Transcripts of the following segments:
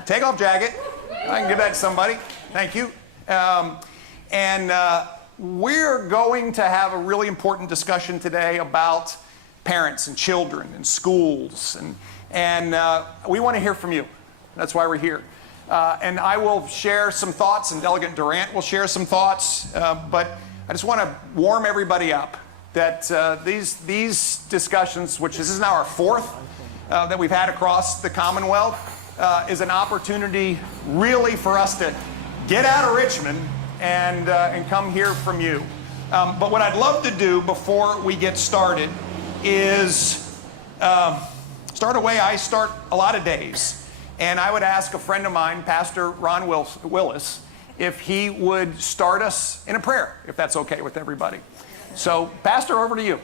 Take off jacket. I can give that to somebody. Thank you. We're going to have a really important discussion today about parents and children and schools. And we want to hear from you. That's why we're here. And I will share some thoughts, and Delegate Durant will share some thoughts. But I just want to warm everybody up that these discussions, which this is now our fourth that we've had across the Commonwealth, is an opportunity really for us to get out of Richmond and come hear from you. But what I'd love to do before we get started is start a way I start a lot of days. And I would ask a friend of mine, Pastor Ron Willis, if he would start us in a prayer, if that's okay with everybody. So, Pastor, over to you.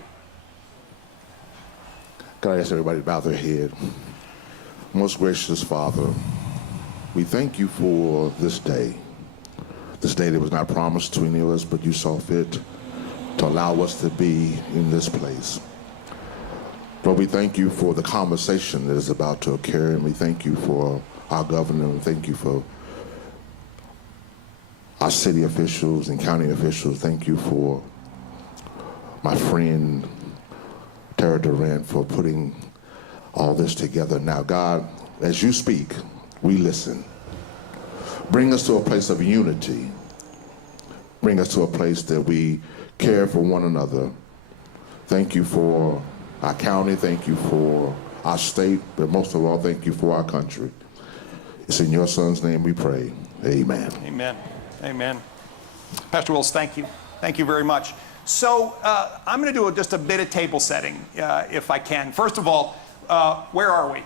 Can I ask everybody to bow their head? Most gracious Father, we thank you for this day that was not promised to any of us, but you saw fit to allow us to be in this place. Lord, we thank you for the conversation that is about to occur, and we thank you for our governor, and thank you for our city officials and county officials. Thank you for my friend Tara Durant for putting all this together. Now, God, as you speak, we listen. Bring us to a place of unity. Bring us to a place that we care for one another. Thank you for our county. Thank you for our state. But most of all, thank you for our country. It's in your Son's name we pray. Amen. Amen. Amen. Pastor Willis, thank you. Thank you very much. So I'm going to do just a bit of table setting, if I can. First of all, where are we?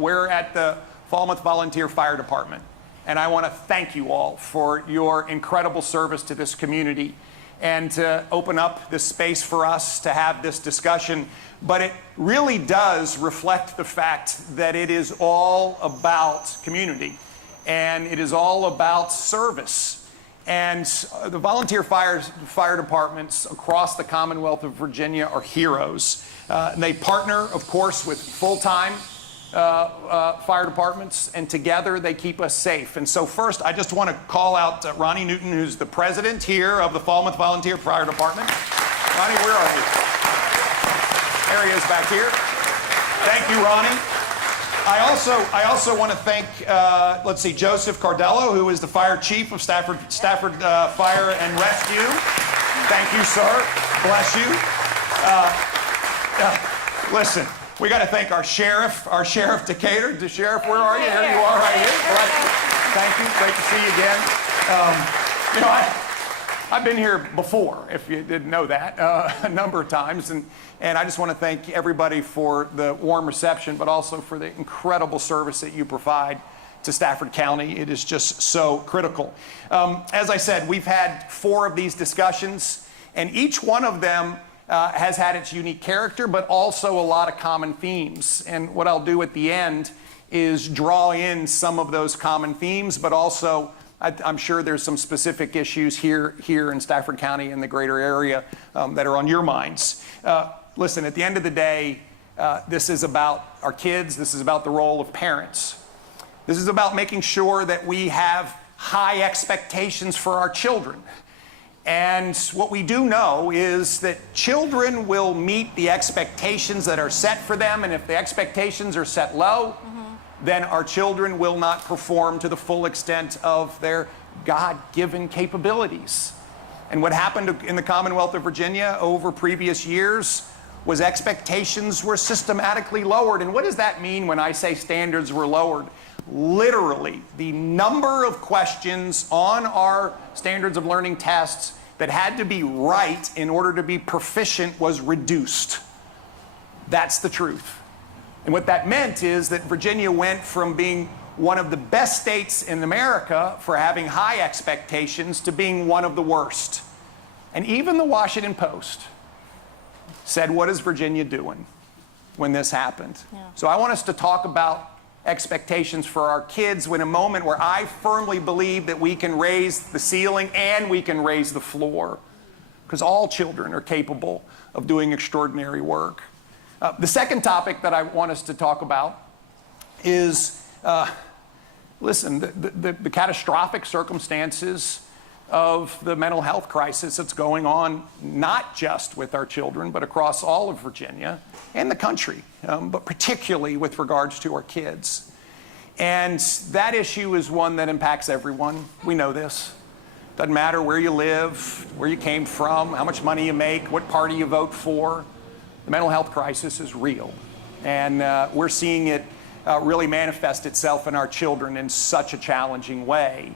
We're at the Falmouth Volunteer Fire Department. And I want to thank you all for your incredible service to this community and to open up this space for us to have this discussion. But it really does reflect the fact that it is all about community and it is all about service. And the volunteer fire departments across the Commonwealth of Virginia are heroes. They partner, of course, with full-time fire departments, and together they keep us safe. And so first, I just want to call out Ronnie Newton, who's the president here of the Falmouth Volunteer Fire Department. Ronnie, where are you? There he is back here. Thank you, Ronnie. I also want to thank, Joseph Cardello, who is the fire chief of Stafford Fire and Rescue. Thank you, sir. Bless you. Listen. We got to thank our sheriff Decatur. The sheriff, where are you? Here you are, right here. Thank you. Great to see you again. I've been here before, if you didn't know that, a number of times, and I just want to thank everybody for the warm reception, but also for the incredible service that you provide to Stafford County. It is just so critical. As I said, we've had 4 of these discussions, and each one of them has had its unique character, but also a lot of common themes. And what I'll do at the end is draw in some of those common themes, but also I'm sure there's some specific issues here in Stafford County and the greater area that are on your minds. Listen, at the end of the day, this is about our kids. This is about the role of parents. This is about making sure that we have high expectations for our children. And what we do know is that children will meet the expectations that are set for them, and if the expectations are set low, then our children will not perform to the full extent of their God-given capabilities. And what happened in the Commonwealth of Virginia over previous years was expectations were systematically lowered. And what does that mean when I say standards were lowered? Literally, the number of questions on our standards of learning tests that had to be right in order to be proficient was reduced. That's the truth. And what that meant is that Virginia went from being one of the best states in America for having high expectations to being one of the worst. And even the Washington Post said, what is Virginia doing when this happened? Yeah. So I want us to talk about expectations for our kids in a moment where I firmly believe that we can raise the ceiling and we can raise the floor, because all children are capable of doing extraordinary work. The second topic that I want us to talk about is listen, the catastrophic circumstances of the mental health crisis that's going on, not just with our children, but across all of Virginia and the country, but particularly with regards to our kids. And that issue is one that impacts everyone. We know this. Doesn't matter where you live, where you came from, how much money you make, what party you vote for. The mental health crisis is real. And we're seeing it really manifest itself in our children in such a challenging way.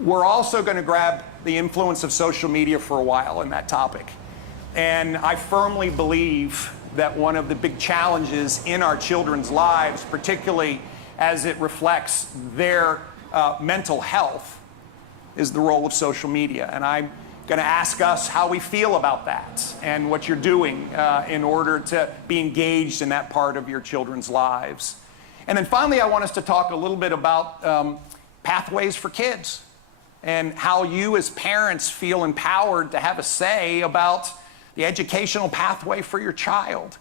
We're also going to grab the influence of social media for a while in that topic. And I firmly believe that one of the big challenges in our children's lives, particularly as it reflects their mental health, is the role of social media. And I'm going to ask us how we feel about that and what you're doing in order to be engaged in that part of your children's lives. And then finally, I want us to talk a little bit about pathways for kids and how you as parents feel empowered to have a say about the educational pathway for your child.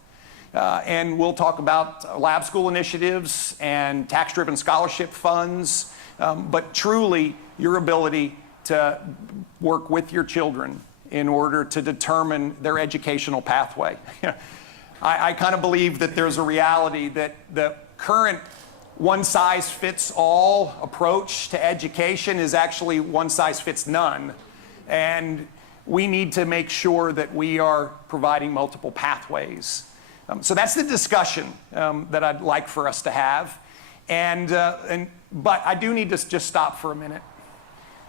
And we'll talk about lab school initiatives and tax-driven scholarship funds, but truly your ability to work with your children in order to determine their educational pathway. I kind of believe that there's a reality that the current one-size-fits-all approach to education is actually one-size-fits-none. And we need to make sure that we are providing multiple pathways. So that's the discussion that I'd like for us to have. But I do need to just stop for a minute.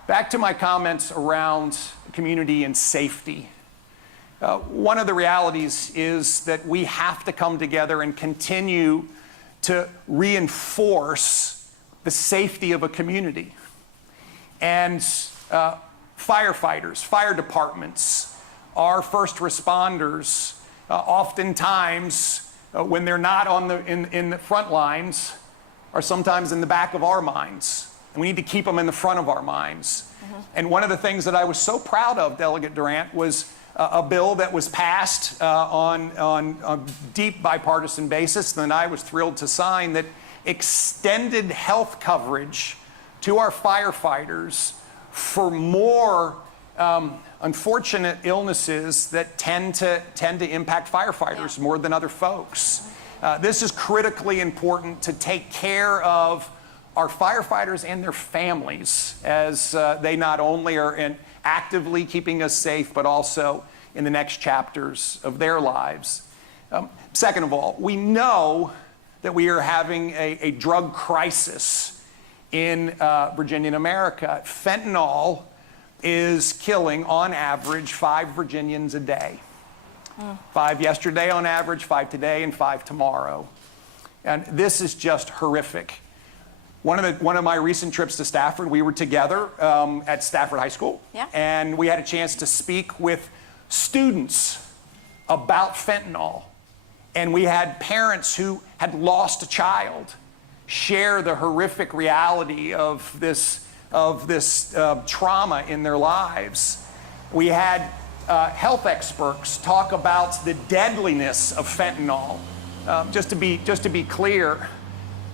Back to my comments around community and safety. One of the realities is that we have to come together and continue to reinforce the safety of a community. And firefighters, fire departments, our first responders, oftentimes when they're not in the front lines, are sometimes in the back of our minds. And we need to keep them in the front of our minds. Mm-hmm. And one of the things that I was so proud of, Delegate Durant, was a bill that was passed on a deep bipartisan basis, and I was thrilled to sign, that extended health coverage to our firefighters for more unfortunate illnesses that tend to impact firefighters more than other folks. This is critically important to take care of our firefighters and their families as they not only are actively keeping us safe, but also in the next chapters of their lives. Second of all, we know that we are having a drug crisis in Virginia and America. Fentanyl is killing, on average, 5 Virginians a day. 5 yesterday on average, 5 today, and 5 tomorrow. And this is just horrific. One of my recent trips to Stafford, we were together at Stafford High School, and we had a chance to speak with students about fentanyl. And we had parents who had lost a child share the horrific reality of this trauma in their lives. We had health experts talk about the deadliness of fentanyl. Just to be clear,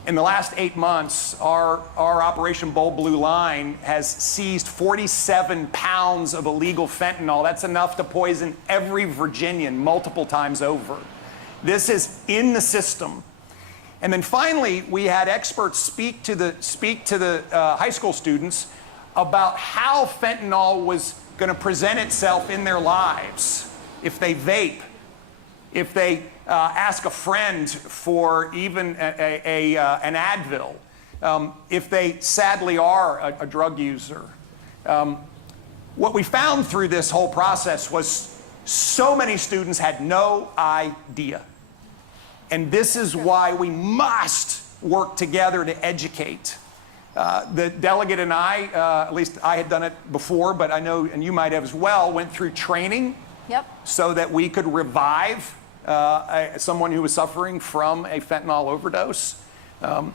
in the last 8 months, our Operation Bold Blue Line has seized 47 pounds of illegal fentanyl. That's enough to poison every Virginian multiple times over. This is in the system. And then finally, we had experts speak to the high school students about how fentanyl was going to present itself in their lives if they vape, if they ask a friend for even an Advil, if they sadly are a drug user. What we found through this whole process was so many students had no idea. And this is why we must work together to educate. The delegate and I, at least I had done it before, but I know, and you might have as well, went through training so that we could revive someone who was suffering from a fentanyl overdose.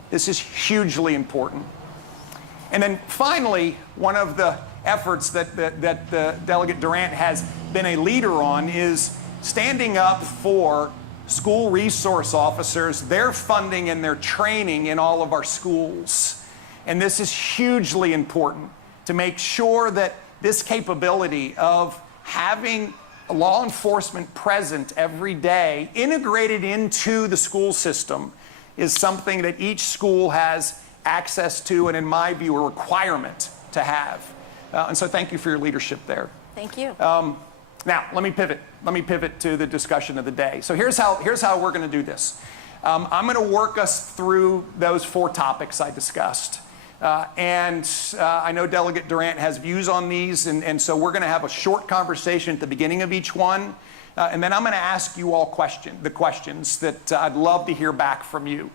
This is hugely important. And then finally, one of the efforts that the Delegate Durant has been a leader on is standing up for school resource officers, their funding and their training in all of our schools. And this is hugely important to make sure that this capability of having law enforcement present every day, integrated into the school system, is something that each school has access to, and in my view, a requirement to have. And so thank you for your leadership there. Thank you. Now, let me pivot. Let me pivot to the discussion of the day. So here's how we're going to do this. I'm going to work us through those 4 topics I discussed. I know Delegate Durant has views on these, and so we're going to have a short conversation at the beginning of each one. And then I'm going to ask you all the questions that I'd love to hear back from you.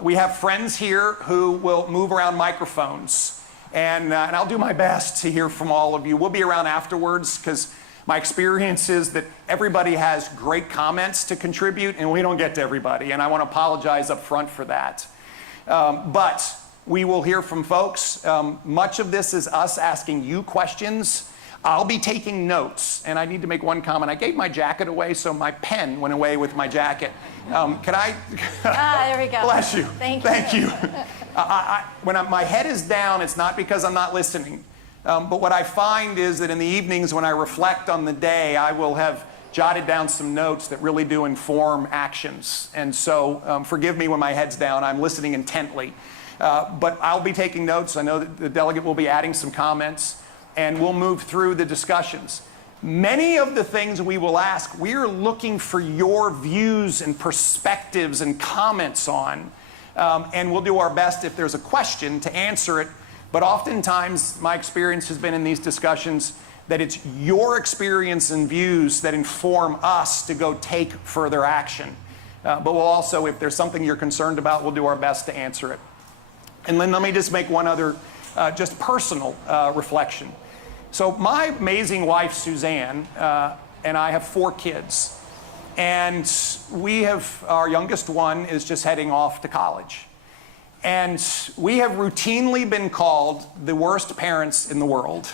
We have friends here who will move around microphones, and I'll do my best to hear from all of you. We'll be around afterwards because my experience is that everybody has great comments to contribute, and we don't get to everybody, and I want to apologize up front for that. But we will hear from folks. Much of this is us asking you questions. I'll be taking notes, and I need to make one comment. I gave my jacket away, so my pen went away with my jacket. Could I? There we go. Bless you. Thank you. When my head is down, it's not because I'm not listening. But what I find is that in the evenings when I reflect on the day, I will have jotted down some notes that really do inform actions. And so forgive me when my head's down. I'm listening intently. But I'll be taking notes. I know that the delegate will be adding some comments, and we'll move through the discussions. Many of the things we will ask, we're looking for your views and perspectives and comments on. And we'll do our best if there's a question to answer it. But oftentimes, my experience has been in these discussions that it's your experience and views that inform us to go take further action. But we'll also, if there's something you're concerned about, we'll do our best to answer it. And Lynn, let me just make one other just personal reflection. So my amazing wife, Suzanne, and I have 4 kids. And our youngest one is just heading off to college. And we have routinely been called the worst parents in the world.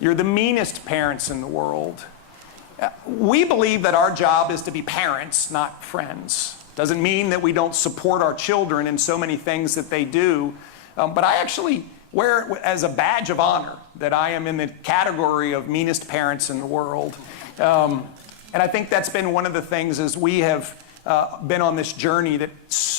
You're the meanest parents in the world. We believe that our job is to be parents, not friends. Doesn't mean that we don't support our children in so many things that they do. But I actually wear it as a badge of honor that I am in the category of meanest parents in the world. And I think that's been one of the things as we have been on this journey that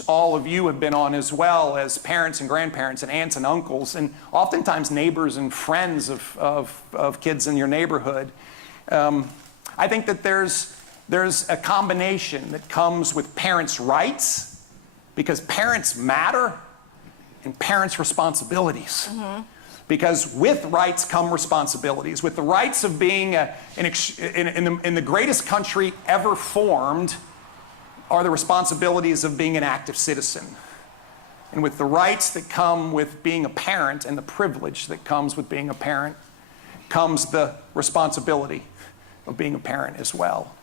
all of you have been on as well as parents and grandparents and aunts and uncles and oftentimes neighbors and friends of kids in your neighborhood. I think that there's a combination that comes with parents' rights, because parents matter, and parents' responsibilities. Mm-hmm. Because with rights come responsibilities. With the rights of being in the greatest country ever formed are the responsibilities of being an active citizen. And with the rights that come with being a parent and the privilege that comes with being a parent comes the responsibility of being a parent as well.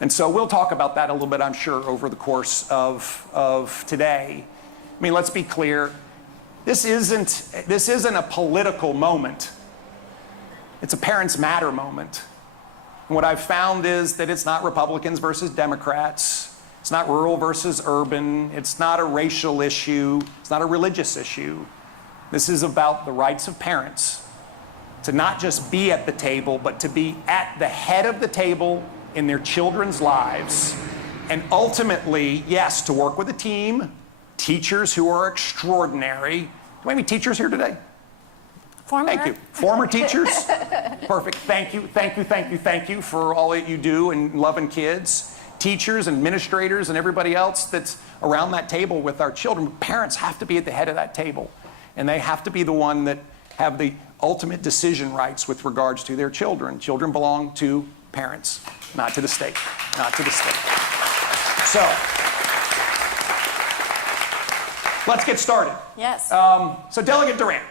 And so we'll talk about that a little bit, I'm sure, over the course of today. I mean, let's be clear. This isn't a political moment. It's a Parents Matter moment. And what I've found is that it's not Republicans versus Democrats. It's not rural versus urban. It's not a racial issue. It's not a religious issue. This is about the rights of parents to not just be at the table, but to be at the head of the table in their children's lives. And ultimately, yes, to work with a team, teachers who are extraordinary. Do we have any teachers here today? Former. Thank you. Former teachers? Perfect. Thank you for all that you do in loving kids. Teachers and administrators and everybody else that's around that table with our children. Parents have to be at the head of that table. And they have to be the one that have the ultimate decision rights with regards to their children. Children belong to parents, not to the state. Not to the state. So, let's get started. Yes. So Delegate Durant,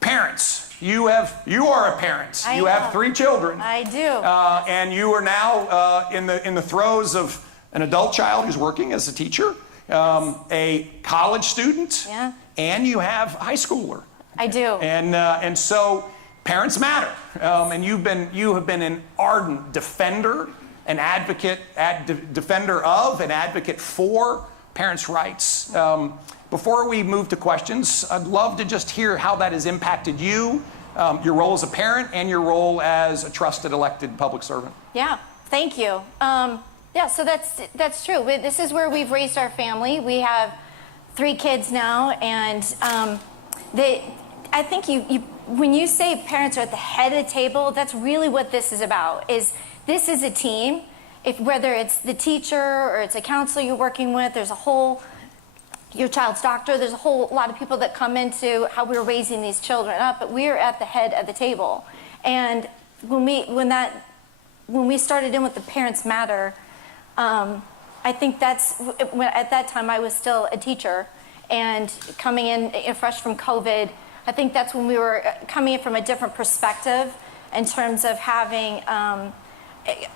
parents, you are a parent. You have 3 children. I do. And you are now in the throes of an adult child who's working as a teacher, a college student, yeah, and you have a high schooler. I do. And so parents matter. And you have been an ardent defender an advocate, defender of, an advocate for parents' rights. Before we move to questions, I'd love to just hear how that has impacted you, your role as a parent and your role as a trusted elected public servant. Yeah, thank you. Yeah, so that's true. This is where we've raised our family. We have 3 kids now, and I think when you say parents are at the head of the table, that's really what this is about. This is a team. Whether it's the teacher or it's a counselor you're working with, there's a whole, your child's doctor, there's a whole lot of people that come into how we're raising these children up, but we're at the head of the table. And when we started in with the Parents Matter, I think at that time I was still a teacher, and coming in fresh from COVID, I think that's when we were coming in from a different perspective in terms of having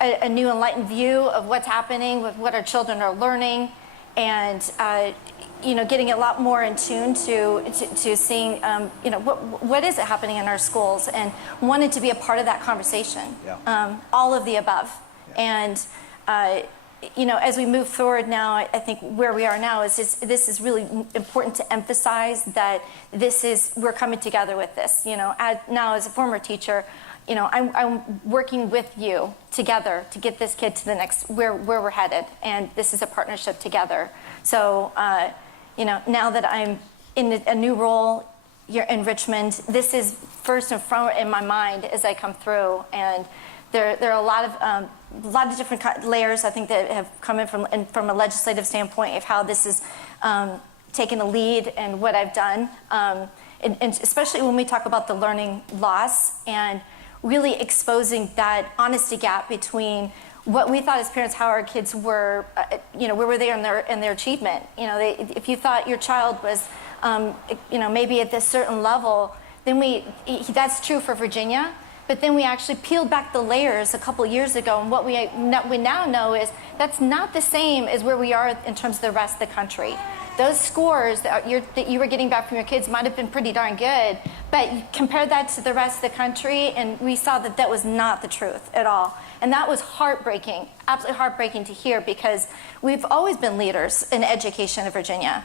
a new enlightened view of what's happening with what our children are learning, and getting a lot more in tune to seeing what is it happening in our schools, and wanted to be a part of that conversation. Yeah. All of the above. Yeah. And as we move forward now, I think where we are now is this is really important to emphasize that we're coming together with this. Now as a former teacher, I'm working with you together to get this kid to the next where we're headed, and this is a partnership together. So now that I'm in a new role here in Richmond, this is first and foremost in my mind as I come through, and there are a lot of different layers I think that have come in from a legislative standpoint of how this is taken a lead and what I've done, and especially when we talk about the learning loss and really exposing that honesty gap between what we thought as parents, how our kids were, where were they in their achievement. If you thought your child was, maybe at this certain level, then that's true for Virginia. But then we actually peeled back the layers a couple years ago, and what we now know is that's not the same as where we are in terms of the rest of the country. Those scores that you were getting back from your kids might have been pretty darn good, but compare that to the rest of the country, and we saw that was not the truth at all. And that was heartbreaking, absolutely heartbreaking to hear, because we've always been leaders in education in Virginia.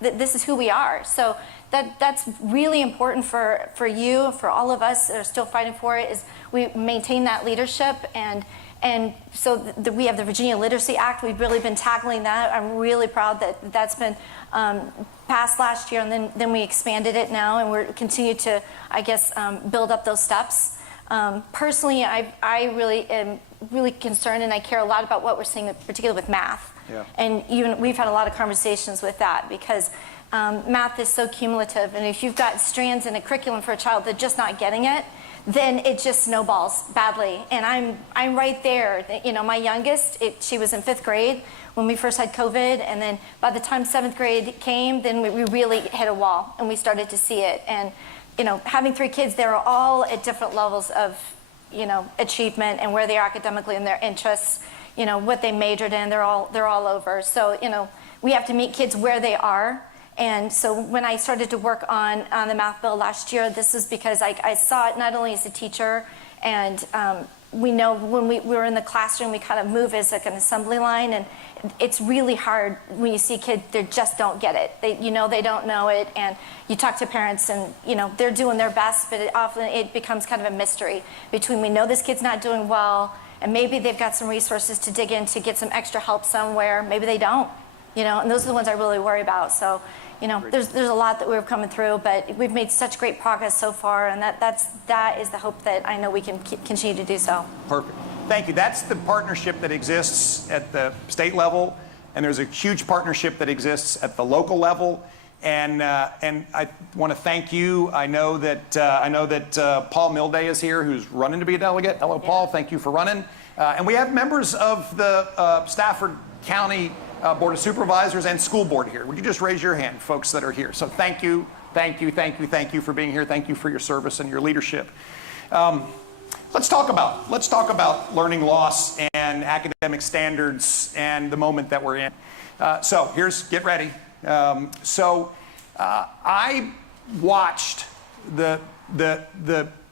This is who we are. So that's really important for you, for all of us that are still fighting for it, is we maintain that leadership. And so we have the Virginia Literacy Act. We've really been tackling that. I'm really proud that that's been passed last year, and then we expanded it now, and we're continue to, build up those steps. Personally, I really am really concerned, and I care a lot about what we're seeing, particularly with math. Yeah. And even we've had a lot of conversations with that, because math is so cumulative, and if you've got strands in a curriculum for a child that's just not getting it, then it just snowballs badly. And I'm right there. My youngest, she was in 5th grade when we first had COVID, and then by the time 7th grade came, then we really hit a wall, and we started to see it. And having 3 kids, they're all at different levels of achievement and where they are academically and their interests, what they majored in. They're all over. So we have to meet kids where they are. And so when I started to work on the math bill last year, this was because I saw it not only as a teacher, and we know when we were in the classroom, we kind of move as like an assembly line, and it's really hard when you see kids, they just don't get it. They don't know it, and you talk to parents, and they're doing their best, but often it becomes kind of a mystery between, we know this kid's not doing well, and maybe they've got some resources to dig in to get some extra help somewhere, maybe they don't, and those are the ones I really worry about. So there's a lot that we're coming through, but we've made such great progress so far, and that is the hope that I know we can continue to do so. Perfect. Thank you. That's the partnership that exists at the state level, and there's a huge partnership that exists at the local level. And I want to thank you. I know that Paul Milday is here, who's running to be a delegate. Hello, Paul. Thank you for running. And we have members of the Stafford County Board of Supervisors and school board here. Would you just raise your hand, folks that are here? So thank you for being here. Thank you for your service and your leadership. Let's talk about learning loss and academic standards and the moment that we're in. So get ready. I watched the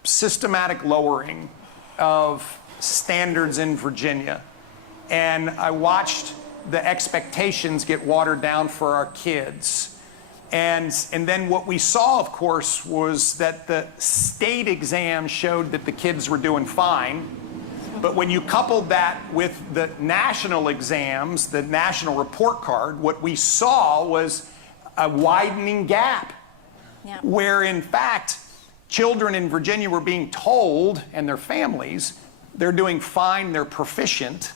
systematic lowering of standards in Virginia and I watched the expectations get watered down for our kids. And then what we saw, of course, was that the state exam showed that the kids were doing fine. But when you coupled that with the national exams, the national report card, what we saw was a widening gap. Yeah. Where in fact, children in Virginia were being told, and their families, they're doing fine, they're proficient,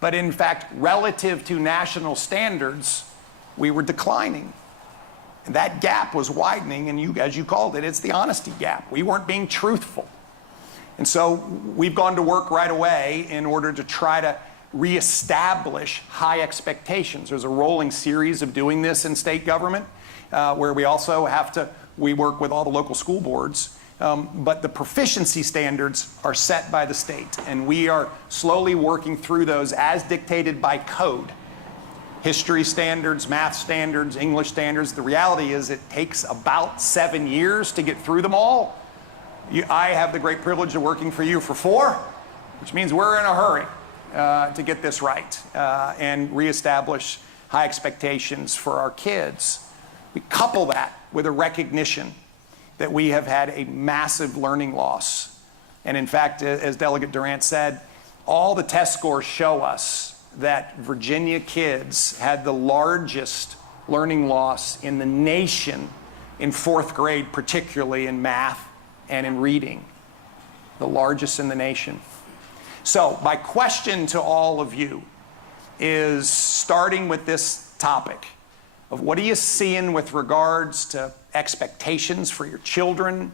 but in fact, relative to national standards, we were declining. And that gap was widening, and you, as you called it, it's the honesty gap. We weren't being truthful. And so we've gone to work right away in order to try to reestablish high expectations. There's a rolling series of doing this in state government, where we also we work with all the local school boards, but the proficiency standards are set by the state, and we are slowly working through those as dictated by code. History standards, math standards, English standards. The reality is it takes about 7 years to get through them all. I have the great privilege of working for you for 4, which means we're in a hurry to get this right and reestablish high expectations for our kids. We couple that with a recognition that we have had a massive learning loss. And in fact, as Delegate Durant said, all the test scores show us that Virginia kids had the largest learning loss in the nation in 4th grade, particularly in math and in reading, the largest in the nation. So my question to all of you is, starting with this topic of what are you seeing with regards to expectations for your children?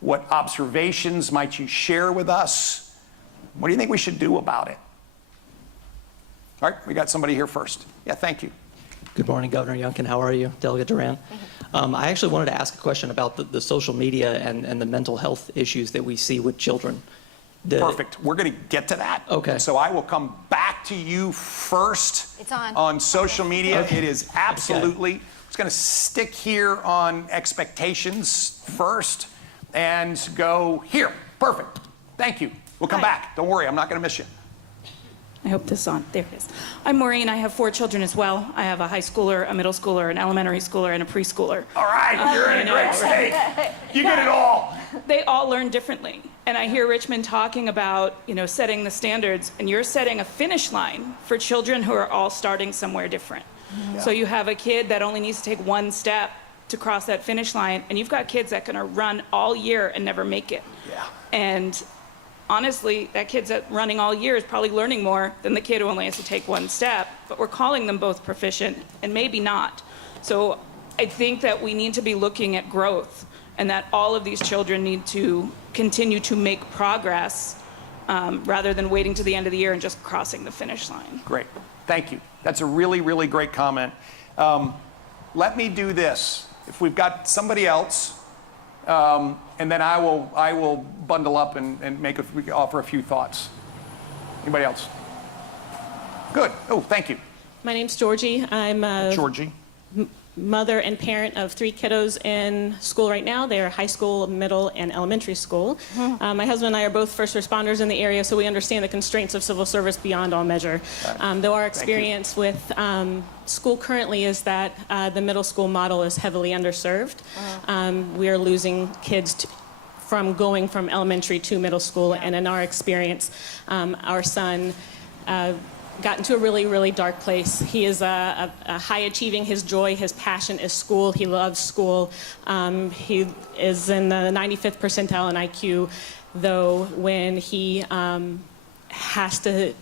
What observations might you share with us? What do you think we should do about it? All right, we got somebody here first. Yeah, thank you. Good morning, Governor Youngkin. How are you? Delegate Duran. I actually wanted to ask a question about the social media and the mental health issues that we see with children. Perfect. We're going to get to that. Okay. So I will come back to you first. It's on social media. Okay. It is absolutely. It's going to stick here on expectations first and go here. Perfect. Thank you. We'll come back. Don't worry. I'm not going to miss you. I hope this is on. There it is. I'm Maureen. I have 4 children as well. I have a high schooler, a middle schooler, an elementary schooler, and a preschooler. All right, you're in a great state. You get it all. They all learn differently. And I hear Richmond talking about, setting the standards, and you're setting a finish line for children who are all starting somewhere different. Yeah. So you have a kid that only needs to take 1 step to cross that finish line, and you've got kids that can run all year and never make it. Yeah. And honestly, that kid's running all year is probably learning more than the kid who only has to take 1 step, but we're calling them both proficient, and maybe not. So I think that we need to be looking at growth, and that all of these children need to continue to make progress rather than waiting to the end of the year and just crossing the finish line. Great. Thank you. That's a really, really great comment. Let me do this. If we've got somebody else, and then I will bundle up and offer a few thoughts. Anybody else? Good. Oh, thank you. My name's Georgie. I'm a Georgie. mother and parent of 3 kiddos in school right now. They're high school, middle, and elementary school. My husband and I are both first responders in the area, so we understand the constraints of civil service beyond all measure. Though our experience with school currently is that the middle school model is heavily underserved. We are losing kids from going from elementary to middle school, and in our experience, our son got into a really, really dark place. He is a high achieving. His joy, his passion is school. He loves school. He is in the 95th percentile in IQ, though when he has to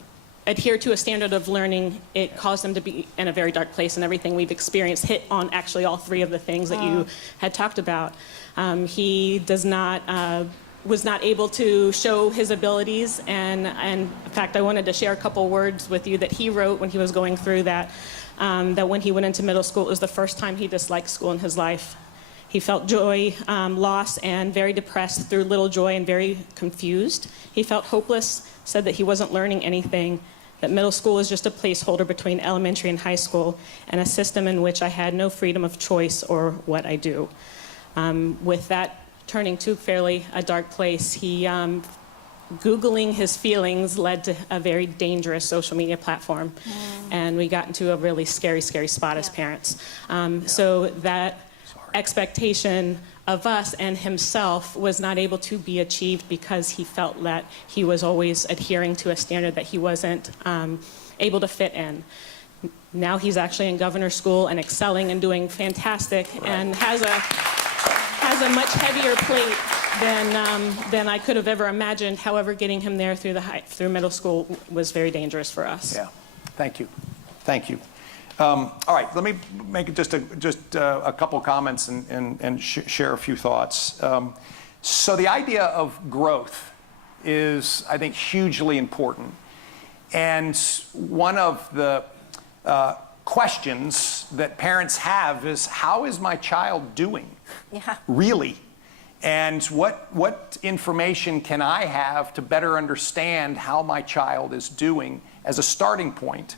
adhere to a standard of learning, it caused him to be in a very dark place, and everything we've experienced hit on actually all 3 of the things that you had talked about. He was not able to show his abilities, and in fact, I wanted to share a couple words with you that he wrote when he was going through that, that when he went into middle school, it was the first time he disliked school in his life. He felt joy, loss, and very depressed through little joy and very confused. He felt hopeless, said that he wasn't learning anything, that middle school is just a placeholder between elementary and high school, and a system in which I had no freedom of choice or what I do. With that turning to fairly a dark place, he Googling his feelings led to a very dangerous social media platform. And we got into a really scary, scary spot as parents. So that expectation of us and himself was not able to be achieved because he felt that he was always adhering to a standard that he wasn't able to fit in. Now he's actually in governor's school and excelling and doing fantastic, and has a much heavier plate than I could have ever imagined. However, getting him there through middle school was very dangerous for us. Yeah, thank you, thank you. All right, let me make just a couple comments and share a few thoughts. So the idea of growth is, I think, hugely important. And one of the questions that parents have is, how is my child doing? Yeah. Really? And what information can I have to better understand how my child is doing as a starting point?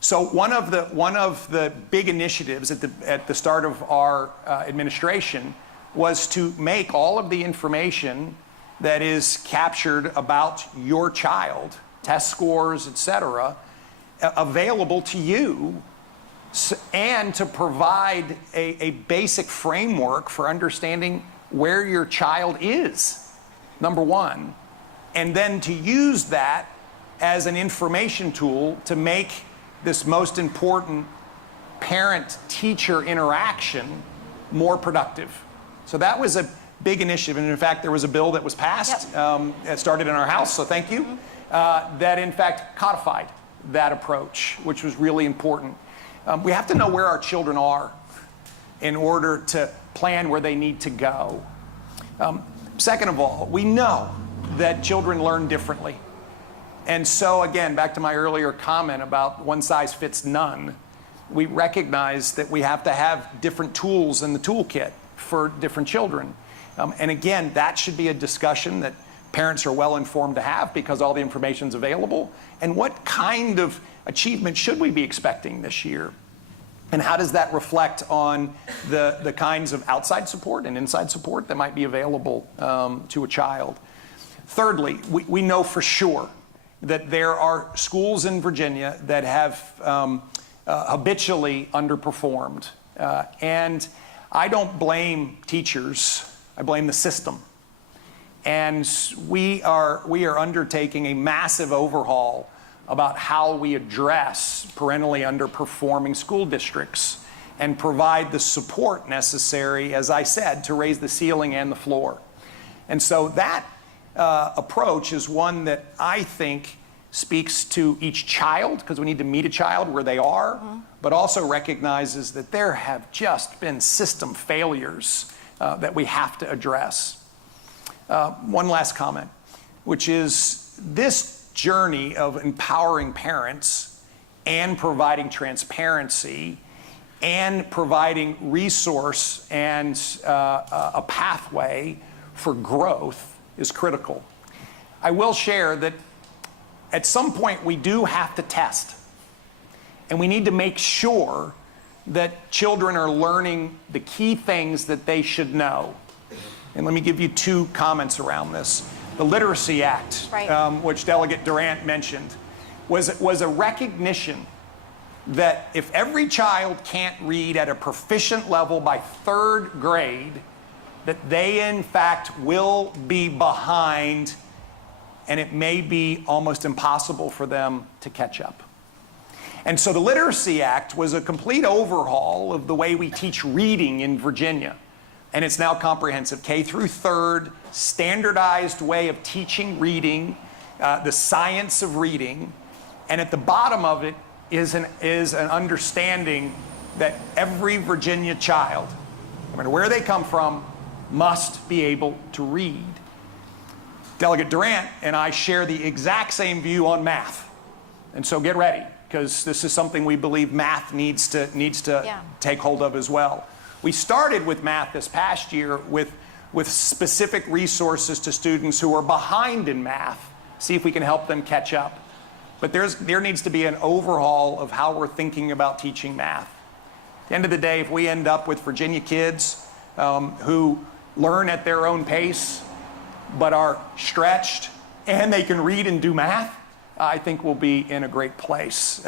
So one of the big initiatives at the start of our administration was to make all of the information that is captured about your child, test scores, et cetera, available to you, and to provide a basic framework for understanding where your child is, number one, and then to use that as an information tool to make this most important parent-teacher interaction more productive. So that was a big initiative, and in fact, there was a bill that was passed, that started in our House, so thank you, that in fact codified that approach, which was really important. We have to know where our children are in order to plan where they need to go. Second of all, we know that children learn differently. And so again, back to my earlier comment about one size fits none, we recognize that we have to have different tools in the toolkit for different children. And again, that should be a discussion that parents are well informed to have because all the information is available. And what kind of achievement should we be expecting this year? And how does that reflect on the kinds of outside support and inside support that might be available to a child? Thirdly, we know for sure that there are schools in Virginia that have habitually underperformed. And I don't blame teachers, I blame the system. And we are undertaking a massive overhaul about how we address parentally underperforming school districts and provide the support necessary, as I said, to raise the ceiling and the floor. And so that approach is one that I think speaks to each child, because we need to meet a child where they are, but also recognizes that there have just been system failures that we have to address. One last comment, which is this journey of empowering parents and providing transparency and providing resource and a pathway for growth is critical. I will share that at some point we do have to test, and we need to make sure that children are learning the key things that they should know. And let me give you two comments around this. The Literacy Act, right. Which Delegate Durant mentioned, was a recognition that if every child can't read at a proficient level by third grade, that they in fact will be behind, and it may be almost impossible for them to catch up. And so the Literacy Act was a complete overhaul of the way we teach reading in Virginia. And it's now comprehensive, K through third, standardized way of teaching reading, the science of reading. And at the bottom of it is an understanding that every Virginia child, no matter where they come from, must be able to read. Delegate Durant and I share the exact same view on math. And so get ready, because this is something we believe math needs to take hold of as well. We started with math this past year with specific resources to students who are behind in math, see if we can help them catch up. But there needs to be an overhaul of how we're thinking about teaching math. At the end of the day, if we end up with Virginia kids who learn at their own pace, but are stretched and they can read and do math, I think we'll be in a great place.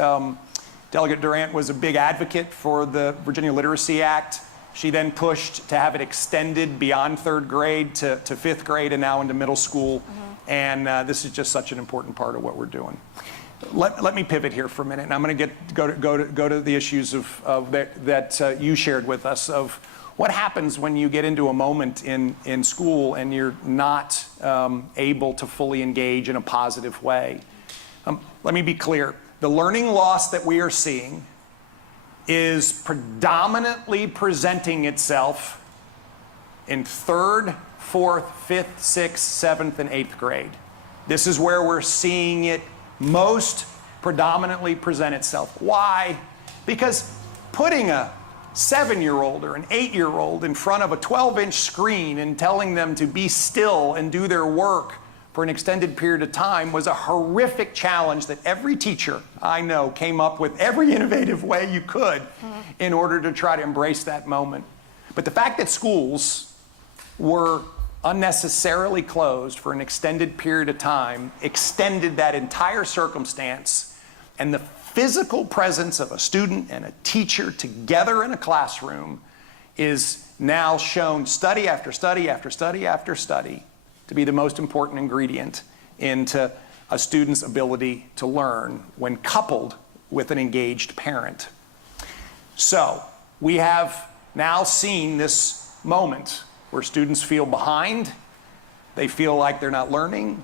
Delegate Durant was a big advocate for the Virginia Literacy Act. She then pushed to have it extended beyond 3rd grade to 5th grade and now into middle school. And this is just such an important part of what we're doing. Let me pivot here for a minute, and I'm going to go to the issues that you shared with us of what happens when you get into a moment in school and you're not able to fully engage in a positive way. Let me be clear. The learning loss that we are seeing is predominantly presenting itself in 3rd, 4th, 5th, 6th, 7th, and 8th grade. This is where we're seeing it most predominantly present itself. Why? Because putting a 7-year-old or an 8-year-old in front of a 12-inch screen and telling them to be still and do their work for an extended period of time was a horrific challenge that every teacher I know came up with every innovative way you could in order to try to embrace that moment. But the fact that schools were unnecessarily closed for an extended period of time extended that entire circumstance, and the physical presence of a student and a teacher together in a classroom is now shown study after study after study after study to be the most important ingredient into a student's ability to learn when coupled with an engaged parent. So we have now seen this moment where students feel behind, they feel like they're not learning,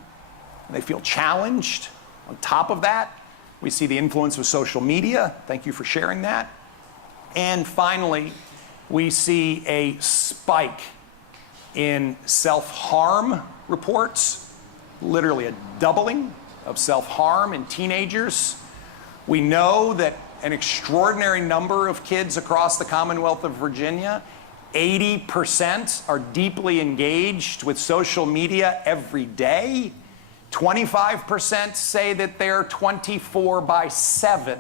they feel challenged. On top of that, we see the influence of social media. Thank you for sharing that. And finally, we see a spike in self-harm reports, literally a doubling of self-harm in teenagers. We know that an extraordinary number of kids across the Commonwealth of Virginia, 80% are deeply engaged with social media every day. 25% say that they're 24/7.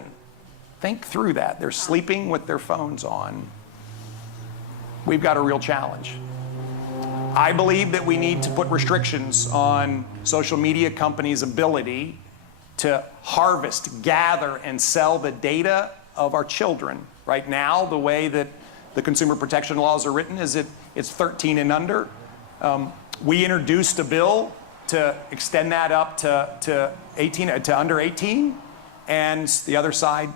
Think through that. They're sleeping with their phones on. We've got a real challenge. I believe that we need to put restrictions on social media companies' ability to harvest, gather, and sell the data of our children. Right now, the way that the consumer protection laws are written is it's 13 and under. We introduced a bill to extend that up to 18, to under 18, and the other side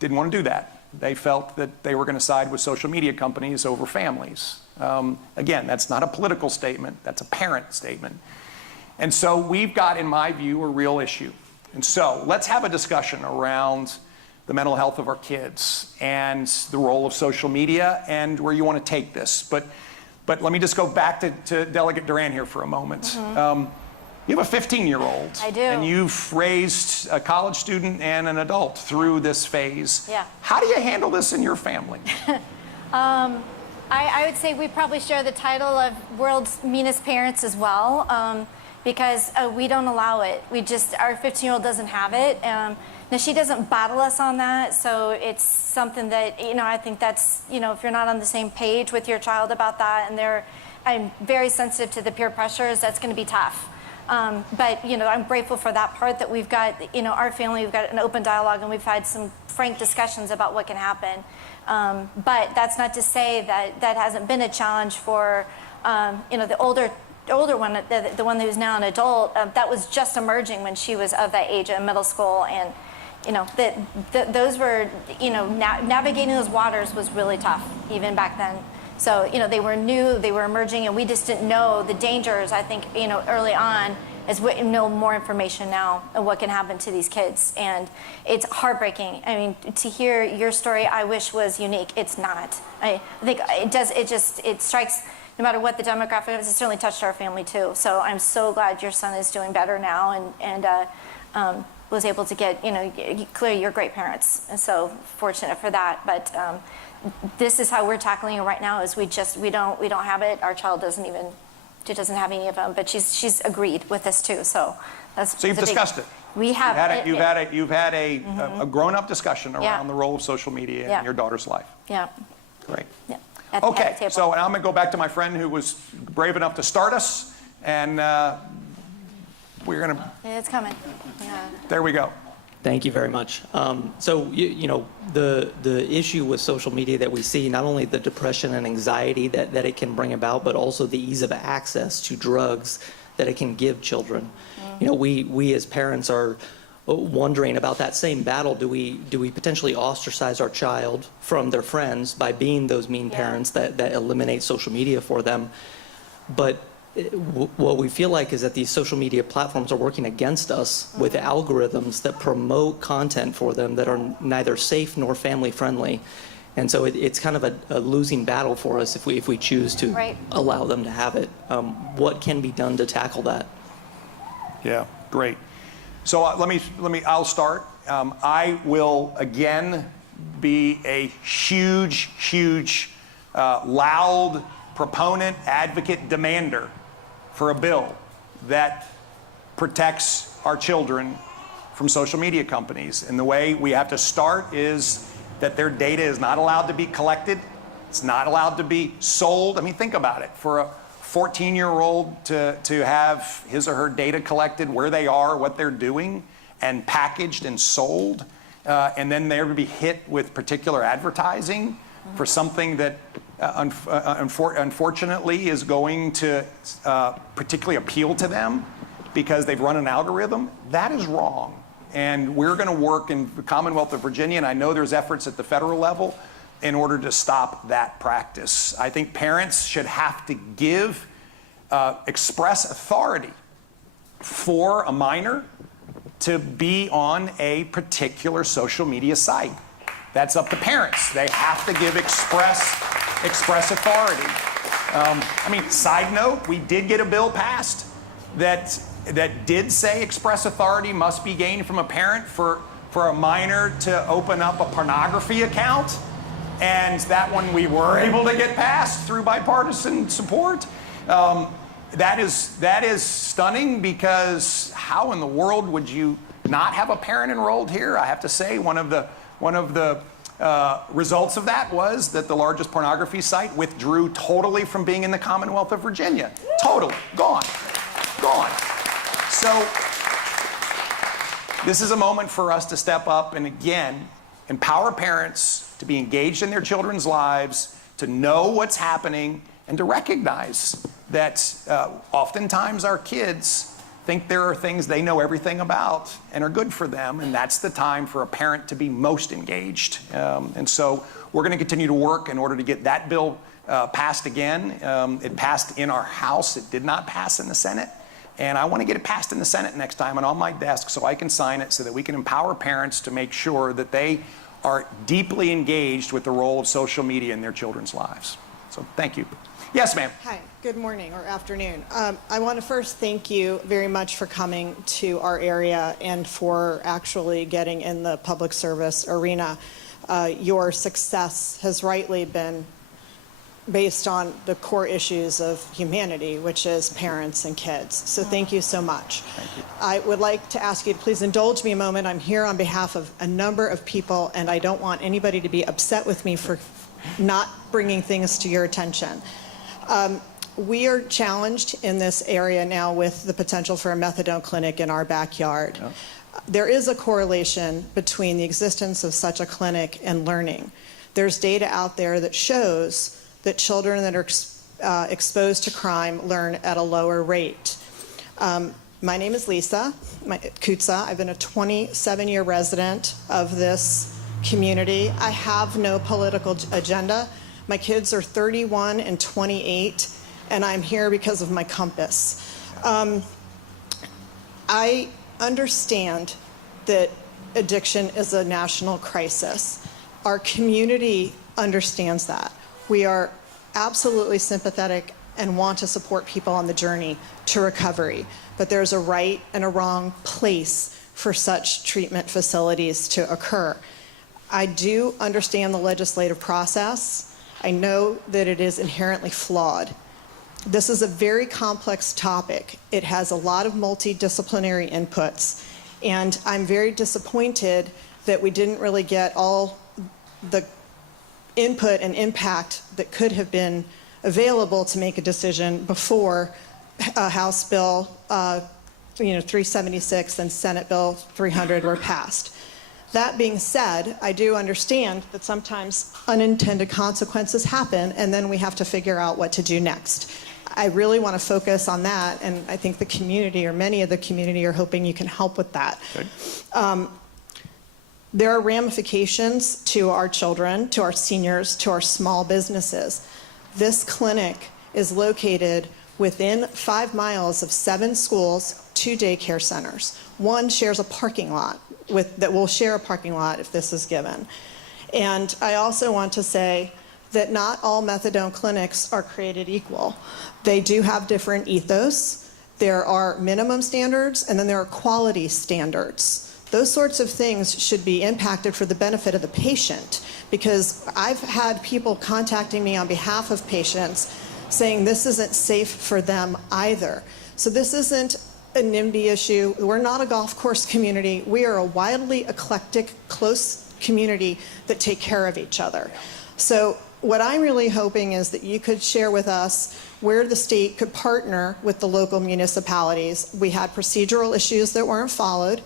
didn't want to do that. They felt that they were going to side with social media companies over families. Again, that's not a political statement, that's a parent statement. And so we've got, in my view, a real issue. And so let's have a discussion around the mental health of our kids and the role of social media and where you want to take this. But let me just go back to Delegate Durant here for a moment. You have a 15-year-old. I do. And you've raised a college student and an adult through this phase. Yeah. How do you handle this in your family? I would say we probably share the title of world's meanest parents as well, because we don't allow it. Our 15-year-old doesn't have it. Now, she doesn't battle us on that, so it's something that, I think that's, if you're not on the same page with your child about that, and I'm very sensitive to the peer pressures, that's going to be tough. But, I'm grateful for that part that we've got, our family, we've got an open dialogue, and we've had some frank discussions about what can happen. But that's not to say that hasn't been a challenge for, the older one, the one who's now an adult. That was just emerging when she was of that age in middle school, and those were, navigating those waters was really tough even back then. So they were new, they were emerging, and we just didn't know the dangers. I think early on, as we know more information now of what can happen to these kids, and it's heartbreaking. I mean, to hear your story, I wish was unique. It's not. I think it does. It strikes. No matter what the demographic is, it certainly touched our family too. So I'm so glad your son is doing better now, and was able to get. Clearly you're great parents, and so fortunate for that. But this is how we're tackling it right now. Is we don't have it. Our child doesn't have any of them, but she's agreed with this too. So You've discussed it. We have. You've had a grown-up discussion around the role of social media in your daughter's life. Yeah. Great. Yeah. Okay, so I'm going to go back to my friend who was brave enough to start us and we're gonna, It's coming. Yeah. there we go. Thank you very much. So, the issue with social media that we see, not only the depression and anxiety that it can bring about, but also the ease of access to drugs that it can give children. We as parents are wondering about that same battle. Do we potentially ostracize our child from their friends by being those mean parents that eliminate social media for them? But what we feel like is that these social media platforms are working against us with algorithms that promote content for them that are neither safe nor family friendly. And so it's kind of a losing battle for us if we choose to allow them to have it. What can be done to tackle that? Yeah, great. So I'll start. I will again be a huge, loud proponent, advocate, demander for a bill that protects our children from social media companies. And the way we have to start is that their data is not allowed to be collected. It's not allowed to be sold. I mean, think about it. For a 14-year-old to have his or her data collected, where they are, what they're doing, and packaged and sold, and then they're to be hit with particular advertising for something that unfortunately is going to particularly appeal to them because they've run an algorithm, that is wrong. And we're going to work in the Commonwealth of Virginia, and I know there's efforts at the federal level in order to stop that practice. I think parents should have to give express authority for a minor to be on a particular social media site. That's up to parents. They have to give express authority. I mean, side note, we did get a bill passed that did say express authority must be gained from a parent for a minor to open up a pornography account. And that one we were able to get passed through bipartisan support. That is stunning, because how in the world would you not have a parent enrolled here? I have to say one of the results of that was that the largest pornography site withdrew totally from being in the Commonwealth of Virginia. Totally, gone. So this is a moment for us to step up and again empower parents to be engaged in their children's lives, to know what's happening, and to recognize that oftentimes our kids think there are things they know everything about and are good for them, and that's the time for a parent to be most engaged. And so we're going to continue to work in order to get that bill passed again. It passed in our House. It did not pass in the Senate. And I want to get it passed in the Senate next time and on my desk so I can sign it so that we can empower parents to make sure that they are deeply engaged with the role of social media in their children's lives. So thank you. Yes, ma'am. Hi, good morning or afternoon. I want to first thank you very much for coming to our area and for actually getting in the public service arena. Your success has rightly been based on the core issues of humanity, which is parents and kids. So thank you so much. Thank you. I would like to ask you to please indulge me a moment. I'm here on behalf of a number of people, and I don't want anybody to be upset with me for not bringing things to your attention. We are challenged in this area now with the potential for a methadone clinic in our backyard. Yeah. There is a correlation between the existence of such a clinic and learning. There's data out there that shows that children that are exposed to crime learn at a lower rate. My name is Lisa Kutza. I've been a 27-year resident of this community. I have no political agenda. My kids are 31 and 28, and I'm here because of my compass. I understand that addiction is a national crisis. Our community understands that. We are absolutely sympathetic and want to support people on the journey to recovery, but there's a right and a wrong place for such treatment facilities to occur. I do understand the legislative process. I know that it is inherently flawed. This is a very complex topic. It has a lot of multidisciplinary inputs, and I'm very disappointed that we didn't really get all the input and impact that could have been available to make a decision before House Bill 376 and Senate Bill 300 were passed. That being said, I do understand that sometimes unintended consequences happen, and then we have to figure out what to do next. I really want to focus on that, and I think the community, or many of the community, are hoping you can help with that. There are ramifications to our children, to our seniors, to our small businesses. This clinic is located within 5 miles of 7 schools, 2 daycare centers. One shares a parking lot that will share a parking lot if this is given. And I also want to say that not all methadone clinics are created equal. They do have different ethos. There are minimum standards, and then there are quality standards. Those sorts of things should be impacted for the benefit of the patient, because I've had people contacting me on behalf of patients saying this isn't safe for them either. So this isn't a NIMBY issue. We're not a golf course community. We are a wildly eclectic, close community that take care of each other. So what I'm really hoping is that you could share with us where the state could partner with the local municipalities. We had procedural issues that weren't followed.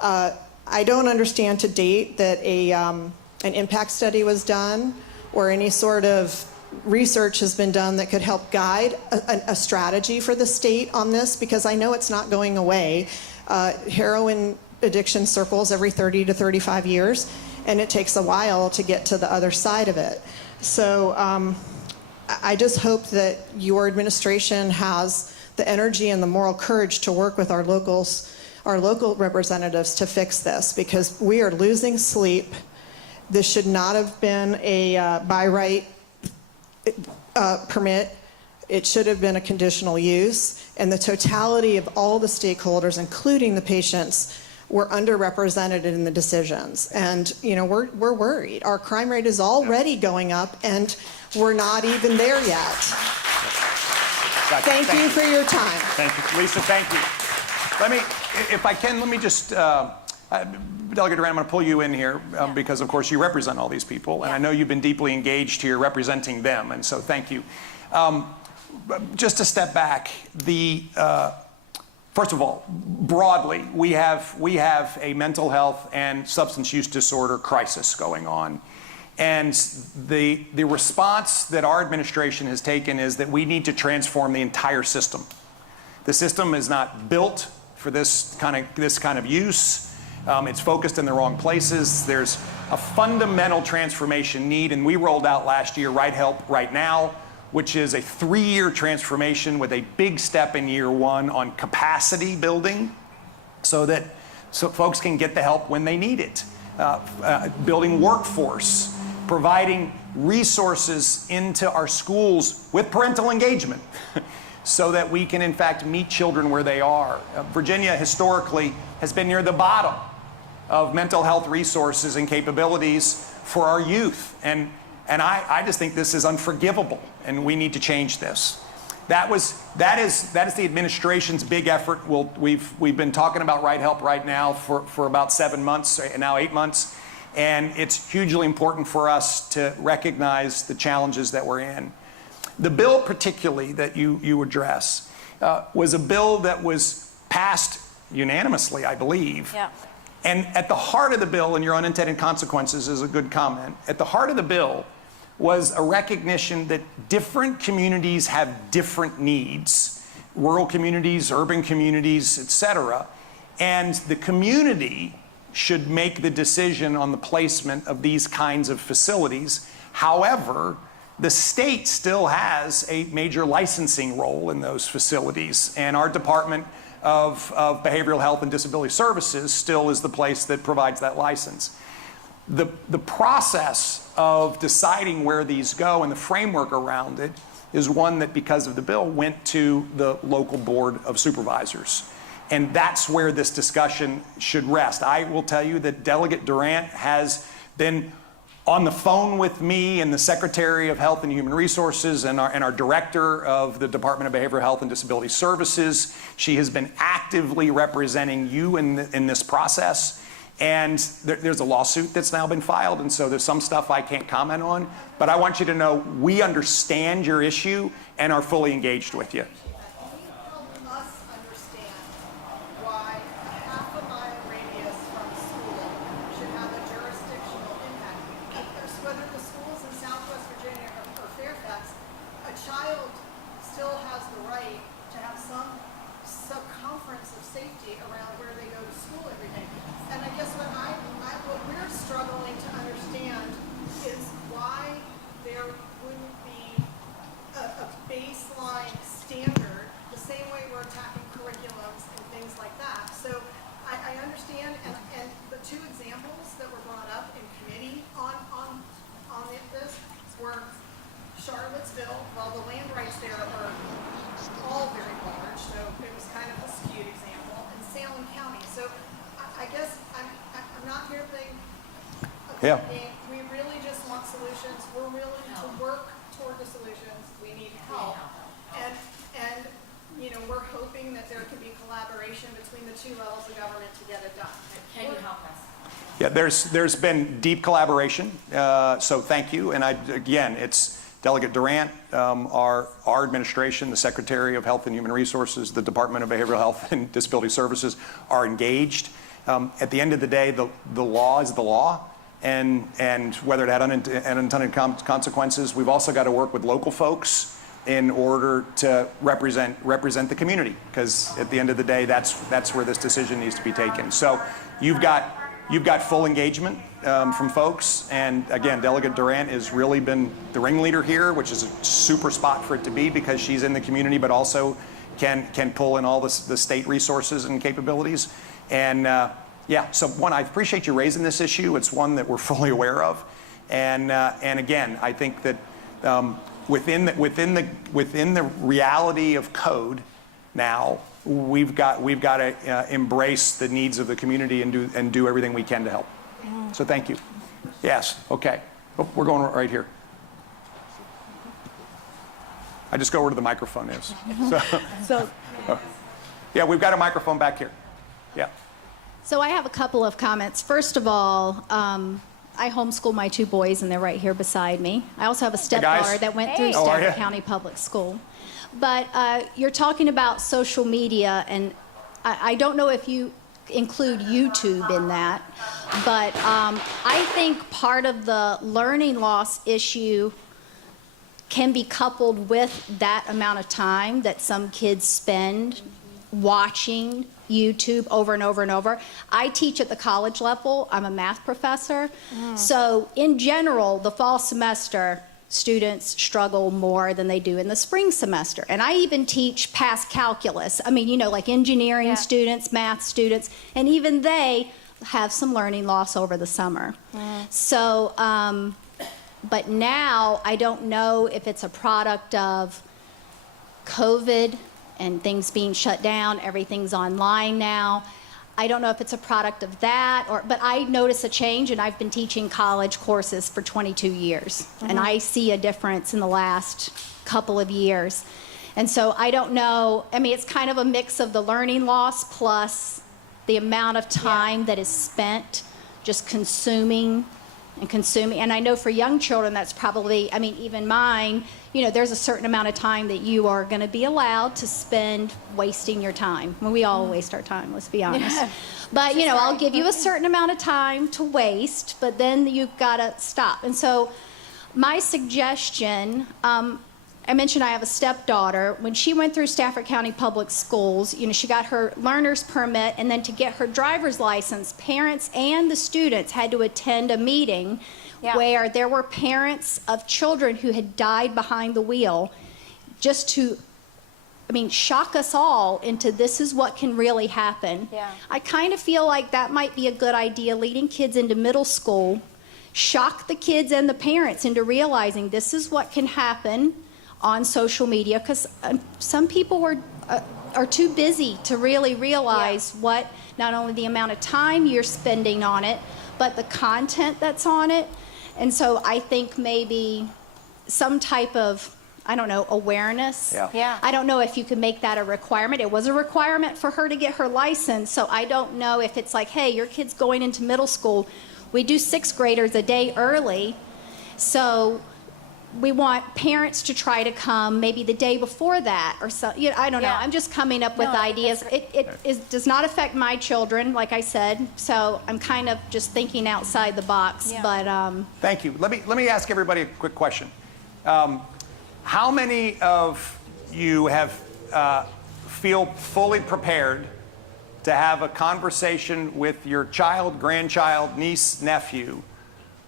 I don't understand to date that an impact study was done or any sort of research has been done that could help guide a strategy for the state on this, because I know it's not going away. Heroin addiction circles every 30 to 35 years, and it takes a while to get to the other side of it. So I just hope that your administration has the energy and the moral courage to work with our local representatives to fix this, because we are losing sleep. This should not have been a by right permit. It should have been a conditional use, and the totality of all the stakeholders, including the patients, were underrepresented in the decisions. And we're worried. Our crime rate is already going up, and we're not even there yet. Thank you for your time. Thank you, Lisa. Thank you. If I can, let me just, Delegate Durant, I'm going to pull you in here because, of course, you represent all these people, and I know you've been deeply engaged here representing them, and so thank you. Just to step back, first of all, broadly, we have a mental health and substance use disorder crisis going on, and the response that our administration has taken is that we need to transform the entire system. The system is not built for this kind of use. It's focused in the wrong places. There's a fundamental transformation need, and we rolled out last year Right Help, Right Now, which is a 3-year transformation with a big step in year 1 on capacity building so folks can get the help when they need it. Building workforce, providing resources into our schools with parental engagement so that we can, in fact, meet children where they are. Virginia historically has been near the bottom of mental health resources and capabilities for our youth. And I just think this is unforgivable, and we need to change this. That is the administration's big effort. We've been talking about Right Help Right Now for about 7 months, now 8 months, and it's hugely important for us to recognize the challenges that we're in. The bill particularly that you address was a bill that was passed unanimously, I believe. Yeah. And at the heart of the bill, and your unintended consequences is a good comment, at the heart of the bill was a recognition that different communities have different needs, rural communities, urban communities, et cetera, and the community should make the decision on the placement of these kinds of facilities. However, the state still has a major licensing role in those facilities, and our Department of Behavioral Health and Disability Services still is the place that provides that license. The process of deciding where these go and the framework around it is one that, because of the bill, went to the local board of supervisors. And that's where this discussion should rest. I will tell you that Delegate Durant has been on the phone with me and the Secretary of Health and Human Resources and our Director of the Department of Behavioral Health and Disability Services. She has been actively representing you in this process. And there's a lawsuit that's now been filed, and so there's some stuff I can't comment on. But I want you to know we understand your issue and are fully engaged with you. attacking curriculums and things like that. So I understand, and the two examples that were brought up in committee on this were Charlottesville. Well, the land rights there are all very large, so it was kind of a skewed example, and Salem County. So I guess I'm not here playing a game. We really just want solutions. We're willing to work toward the solutions. We need help. And you know, we're hoping that there can be collaboration between the two levels of government to get it done. Can you help us? Yeah, there's been deep collaboration, so thank you. And again, it's Delegate Durant, our administration, the Secretary of Health and Human Resources, the Department of Behavioral Health and Disability Services are engaged. At the end of the day, the law is the law, and whether it had unintended consequences, we've also got to work with local folks in order to represent the community, because at the end of the day, that's where this decision needs to be taken. So you've got full engagement from folks, and again, Delegate Durant has really been the ringleader here, which is a super spot for it to be because she's in the community, but also can pull in all the state resources and capabilities. And yeah, so one, I appreciate you raising this issue. It's one that we're fully aware of, and again, I think that within the reality of code now, we've got to embrace the needs of the community and do everything we can to help. So thank you. Yes. Okay. Oh, we're going right here. I just go where the microphone is. Yeah, we've got a microphone back here. Yeah. So I have a couple of comments. First of all, I homeschool my two boys, and they're right here beside me. I also have a stepdaughter that went through Stafford County Public School. But you're talking about social media, and I don't know if you include YouTube in that, but I think part of the learning loss issue can be coupled with that amount of time that some kids spend watching YouTube over and over and over. I teach at the college level. I'm a math professor. So in general, the fall semester, students struggle more than they do in the spring semester. And I even teach past calculus. I mean, you know, like engineering students, math students, and even they have some learning loss over the summer. So, but now I don't know if it's a product of COVID and things being shut down, everything's online now. I don't know if it's a product of that, but I notice a change, and I've been teaching college courses for 22 years, and I see a difference in the last couple of years. And so I don't know, I mean, it's kind of a mix of the learning loss plus the amount of time that is spent just consuming. And I know for young children, that's probably, I mean, even mine, you know, there's a certain amount of time that you are going to be allowed to spend wasting your time. Well, we all waste our time, let's be honest. But, you know, I'll give you a certain amount of time to waste, but then you've got to stop. And so my suggestion, I mentioned I have a stepdaughter. When she went through Stafford County Public Schools, you know, she got her learner's permit, and then to get her driver's license, parents and the students had to attend a meeting where there were parents of children who had died behind the wheel, just to, I mean, shock us all into this is what can really happen. I kind of feel like that might be a good idea, leading kids into middle school, shock the kids and the parents into realizing this is what can happen on social media, because some people are too busy to really realize what, not only the amount of time you're spending on it, but the content that's on it. And so I think maybe some type of, I don't know, awareness. I don't know if you could make that a requirement. It was a requirement for her to get her license, so I don't know if it's like, hey, your kid's going into middle school. We do 6th graders a day early, so we want parents to try to come maybe the day before that, or so. You know, I don't know. I'm just coming up with ideas. It does not affect my children, like I said. So I'm kind of just thinking outside the box. But thank you. Let me ask everybody a quick question. How many of you have feel fully prepared to have a conversation with your child, grandchild, niece, nephew,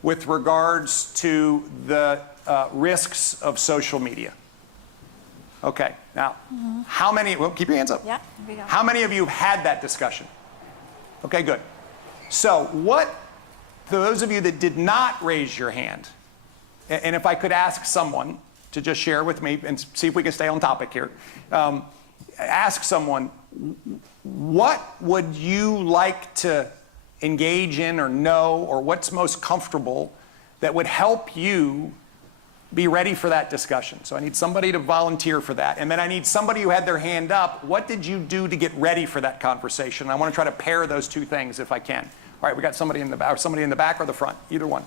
with regards to the risks of social media? Okay, now, how many, well, keep your hands up. Yeah, here we go. How many of you have had that discussion? Okay, good. So what, for those of you that did not raise your hand, and if I could ask someone to just share with me and see if we can stay on topic here, ask someone, what would you like to engage in or know, or what's most comfortable that would help you be ready for that discussion? So I need somebody to volunteer for that. And then I need somebody who had their hand up. What did you do to get ready for that conversation? I want to try to pair those two things if I can. All right, we got somebody in the back, or somebody in the back or the front, either one.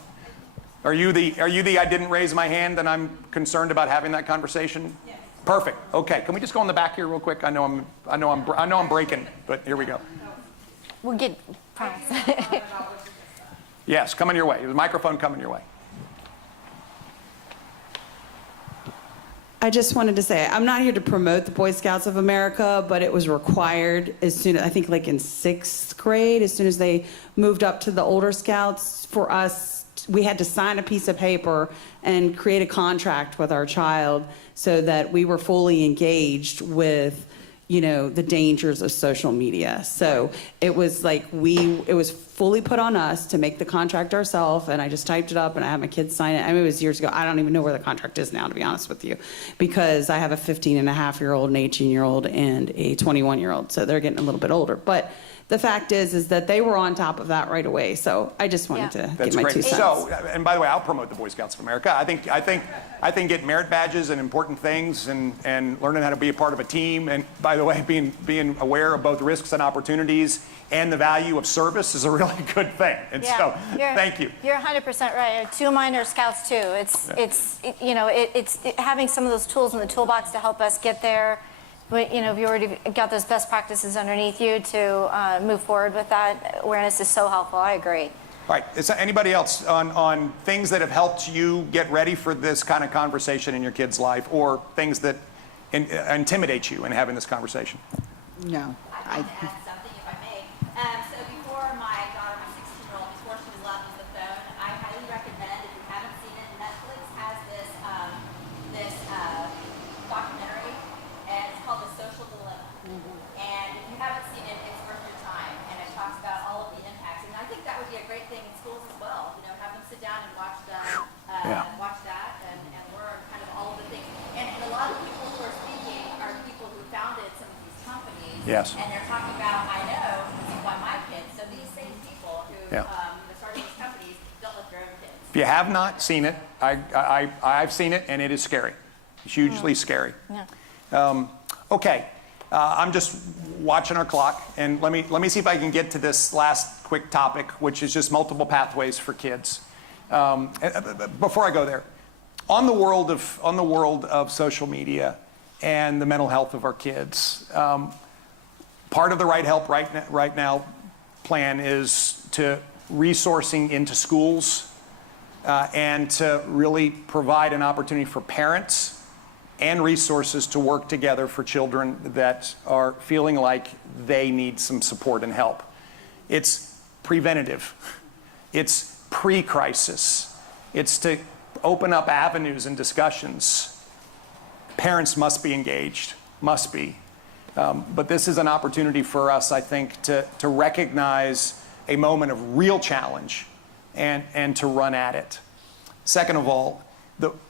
Are you the I didn't raise my hand and I'm concerned about having that conversation? Yes. Perfect. Okay, can we just go in the back here real quick? I know I'm breaking, but here we go. We'll get promise. Yes, coming your way. The microphone coming your way. I just wanted to say, I'm not here to promote the Boy Scouts of America, but it was required as soon, I think like in 6th grade, as soon as they moved up to the older Scouts, for us, we had to sign a piece of paper and create a contract with our child so that we were fully engaged with, you know, the dangers of social media. So it was like it was fully put on us to make the contract ourselves, and I just typed it up and I had my kids sign it. I mean, it was years ago. I don't even know where the contract is now, to be honest with you, because I have a 15-and-a-half-year-old, an 18-year-old, and a 21-year-old, so they're getting a little bit older. But the fact is that they were on top of that right away. So I just wanted to That's give my great. 2 cents. So, and by the way, I'll promote the Boy Scouts of America. I think getting merit badges and important things and learning how to be a part of a team, and by the way, being aware of both risks and opportunities and the value of service is a really good thing. And so, thank you. You're 100% right. 2 of mine are Scouts too. It's having some of those tools in the toolbox to help us get there. But, you know, if you already got those best practices underneath you to move forward with that, awareness is so helpful. I agree. All right, is there anybody else on things that have helped you get ready for this kind of conversation in your kid's life, or things that intimidate you in having this conversation? No. I'd like to add something, if I may. So before my daughter, my 16-year-old, before she was allowed to use the phone, I highly recommend, if you haven't seen it, Netflix has this documentary, and it's called The Social Dilemma. And if you haven't seen it, it's worth your time, and it talks about all of the impacts. And I think that would be a great thing in schools as well. You know, have them sit down and watch watch that and learn kind of all of the things. And a lot of people who are speaking are people who founded some of these companies. Yes. And they're talking about, I know, by my kids. So these same people who started these companies don't let their own kids. If you have not seen it, I've seen it, and it is scary. It's hugely scary. Yeah. Okay, I'm just watching our clock, and let me see if I can get to this last quick topic, which is just multiple pathways for kids. Before I go there, on the world of social media and the mental health of our kids, part of the Right Help Right Now plan is to resourcing into schools and to really provide an opportunity for parents and resources to work together for children that are feeling like they need some support and help. It's preventative. It's pre-crisis. It's to open up avenues and discussions. Parents must be engaged, must be. But this is an opportunity for us, I think, to recognize a moment of real challenge and to run at it. Second of all,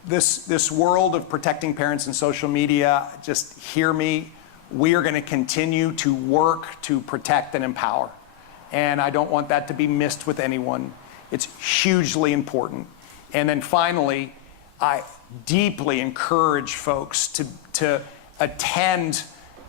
this world of protecting parents and social media, just hear me, we are going to continue to work to protect and empower. And I don't want that to be missed with anyone. It's hugely important. And then finally, I deeply encourage folks to attend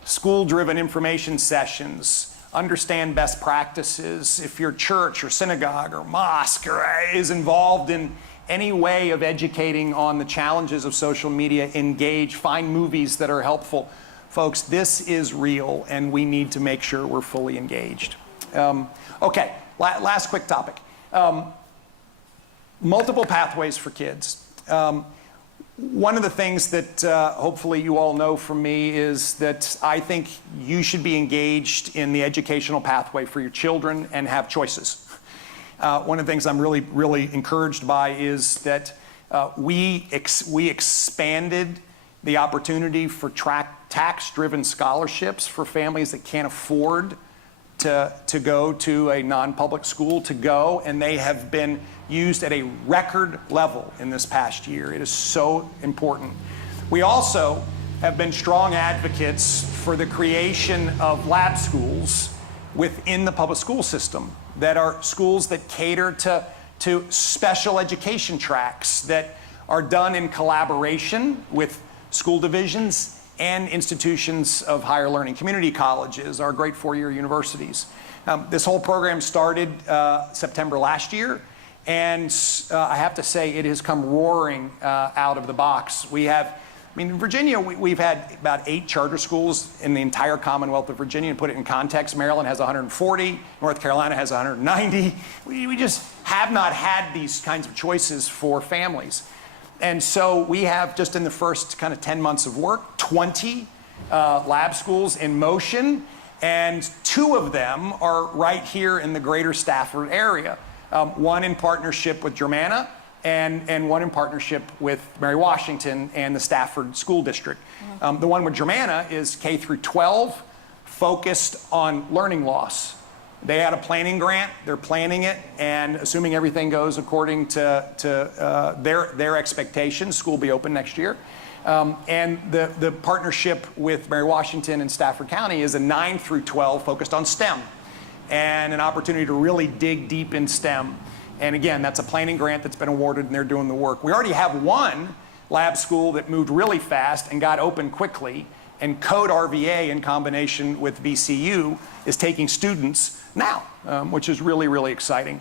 school-driven information sessions, understand best practices. If your church or synagogue or mosque is involved in any way of educating on the challenges of social media, engage, find movies that are helpful. Folks, this is real, and we need to make sure we're fully engaged. Okay, last quick topic. Multiple pathways for kids. One of the things that hopefully you all know from me is that I think you should be engaged in the educational pathway for your children and have choices. One of the things I'm really encouraged by is that we expanded the opportunity for tax-driven scholarships for families that can't afford to go to a non-public school to go, and they have been used at a record level in this past year. It is so important. We also have been strong advocates for the creation of lab schools within the public school system that are schools that cater to special education tracks that are done in collaboration with school divisions and institutions of higher learning, community colleges, our great four-year universities. This whole program started September last year, and I have to say it has come roaring out of the box. We have, in Virginia, we've had about 8 charter schools in the entire Commonwealth of Virginia. And put it in context, Maryland has 140, North Carolina has 190. We just have not had these kinds of choices for families. And so we have, just in the first kind of 10 months of work, 20 lab schools in motion, and 2 of them are right here in the greater Stafford area. One in partnership with Germanna, and one in partnership with Mary Washington and the Stafford School District. The one with Germanna is K through 12, focused on learning loss. They had a planning grant, they're planning it, and assuming everything goes according to their expectations, school will be open next year. And the partnership with Mary Washington and Stafford County is a 9 through 12 focused on STEM, and an opportunity to really dig deep in STEM. And again, that's a planning grant that's been awarded, and they're doing the work. We already have one lab school that moved really fast and got open quickly, and Code RVA, in combination with VCU, is taking students now, which is really, really exciting.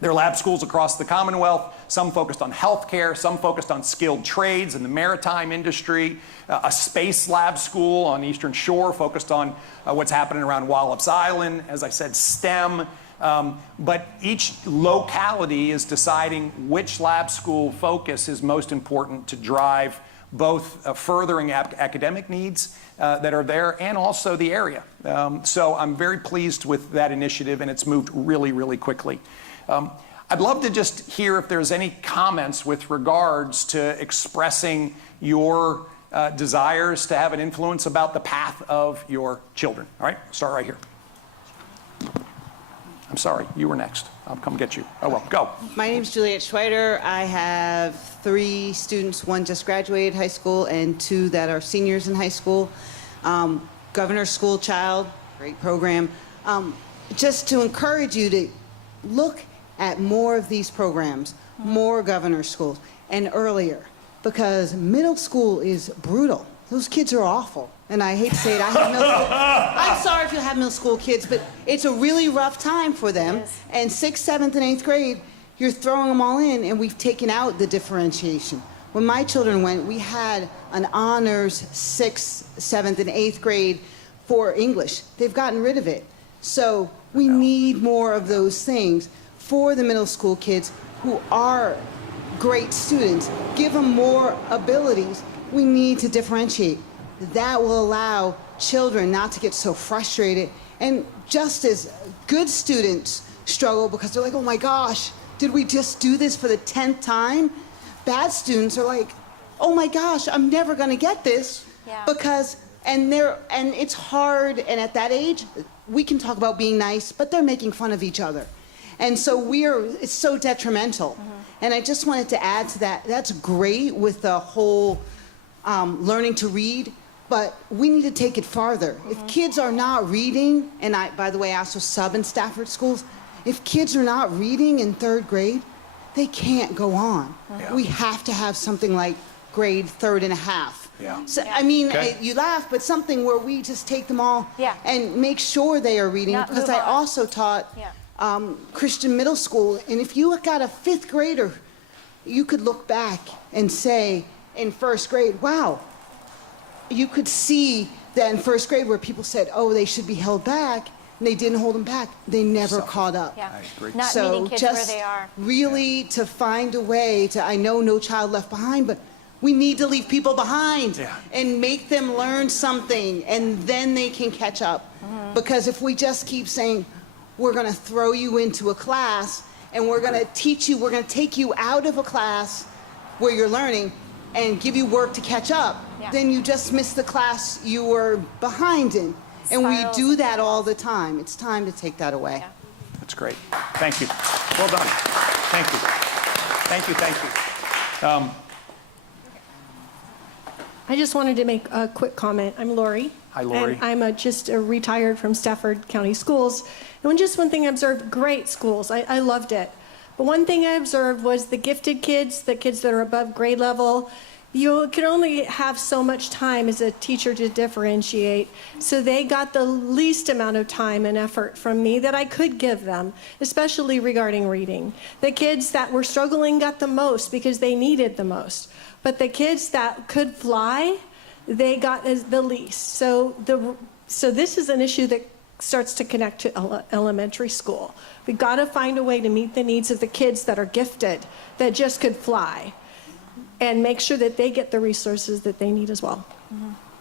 There are lab schools across the Commonwealth, some focused on healthcare, some focused on skilled trades in the maritime industry, a space lab school on the Eastern Shore focused on what's happening around Wallops Island, as I said, STEM. But each locality is deciding which lab school focus is most important to drive both furthering academic needs that are there and also the area. So I'm very pleased with that initiative, and it's moved really, really quickly. I'd love to just hear if there's any comments with regards to expressing your desires to have an influence about the path of your children. All right, start right here. I'm sorry, you were next. I'll come get you. Oh, well, go. My name's Juliet Schweider. I have 3 students, 1 just graduated high school and 2 that are seniors in high school. Governor's School Child, great program. Just to encourage you to look at more of these programs, more governor's schools, and earlier, because middle school is brutal. Those kids are awful. And I hate to say it, I have middle school. I'm sorry if you have middle school kids, but it's a really rough time for them. And 6th, 7th, and 8th grade, you're throwing them all in, and we've taken out the differentiation. When my children went, we had an honors 6th, 7th, and 8th grade for English. They've gotten rid of it. So we need more of those things for the middle school kids who are great students. Give them more abilities. We need to differentiate. That will allow children not to get so frustrated. And just as good students struggle because they're like, oh my gosh, did we just do this for the 10th time? Bad students are like, oh my gosh, I'm never gonna get this. Because, and it's hard, and at that age, we can talk about being nice, but they're making fun of each other. And so it's so detrimental. And I just wanted to add to that, that's great with the whole learning to read, but we need to take it farther. If kids are not reading, and by the way, I also sub in Stafford schools, if kids are not reading in 3rd grade, they can't go on. We have to have something like grade 3rd and a half. So, I mean, you laugh, but something where we just take them all and make sure they are reading, because I also taught Christian middle school, and if you got a 5th grader, you could look back and say in 1st grade, wow, you could see that in 1st grade where people said, oh, they should be held back, and they didn't hold them back. They never caught up. Not meeting kids where they are. Really to find a way to, I know No Child Left Behind, but we need to leave people behind and make them learn something, and then they can catch up. Because if we just keep saying, we're gonna throw you into a class, and we're gonna teach you, we're gonna take you out of a class where you're learning, and give you work to catch up, then you just missed the class you were behind in. And we do that all the time. It's time to take that away. Yeah. That's great. Thank you. Well done. Thank you. Thank you, thank you. I just wanted to make a quick comment. I'm Lori. Hi, Lori. And I'm just retired from Stafford County Schools. And just one thing I observed, great schools. I loved it. But one thing I observed was the gifted kids, the kids that are above grade level, you can only have so much time as a teacher to differentiate. So they got the least amount of time and effort from me that I could give them, especially regarding reading. The kids that were struggling got the most because they needed the most. But the kids that could fly, they got the least. So this is an issue that starts to connect to elementary school. We've got to find a way to meet the needs of the kids that are gifted, that just could fly, and make sure that they get the resources that they need as well.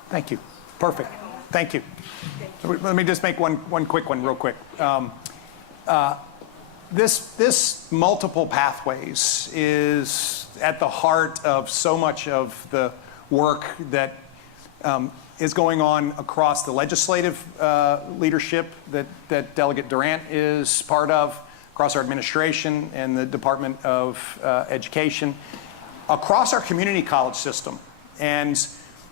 Thank you. Perfect. Thank you. Let me just make one quick one real quick. This multiple pathways is at the heart of so much of the work that is going on across the legislative leadership that Delegate Durant is part of, across our administration and the Department of Education, across our community college system. And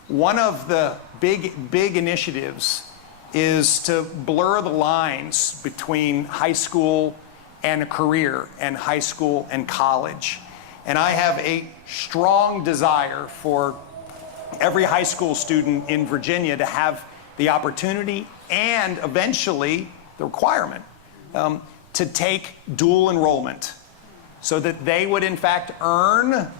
one of the big initiatives is to blur the lines between high school and a career and high school and college. And I have a strong desire for every high school student in Virginia to have the opportunity and eventually the requirement to take dual enrollment so that they would in fact earn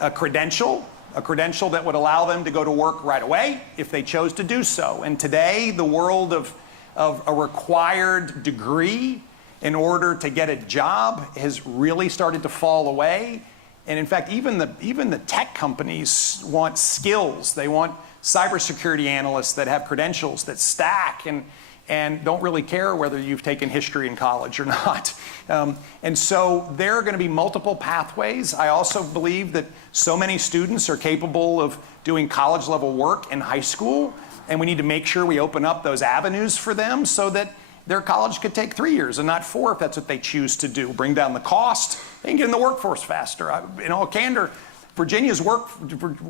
a credential that would allow them to go to work right away if they chose to do so. And today, the world of a required degree in order to get a job has really started to fall away. And in fact, even the tech companies want skills. They want cybersecurity analysts that have credentials that stack and don't really care whether you've taken history in college or not. And so there are going to be multiple pathways. I also believe that so many students are capable of doing college level work in high school, and we need to make sure we open up those avenues for them so that their college could take 3 years and not 4 if that's what they choose to do. Bring down the cost. They can get in the workforce faster. In all candor, Virginia's work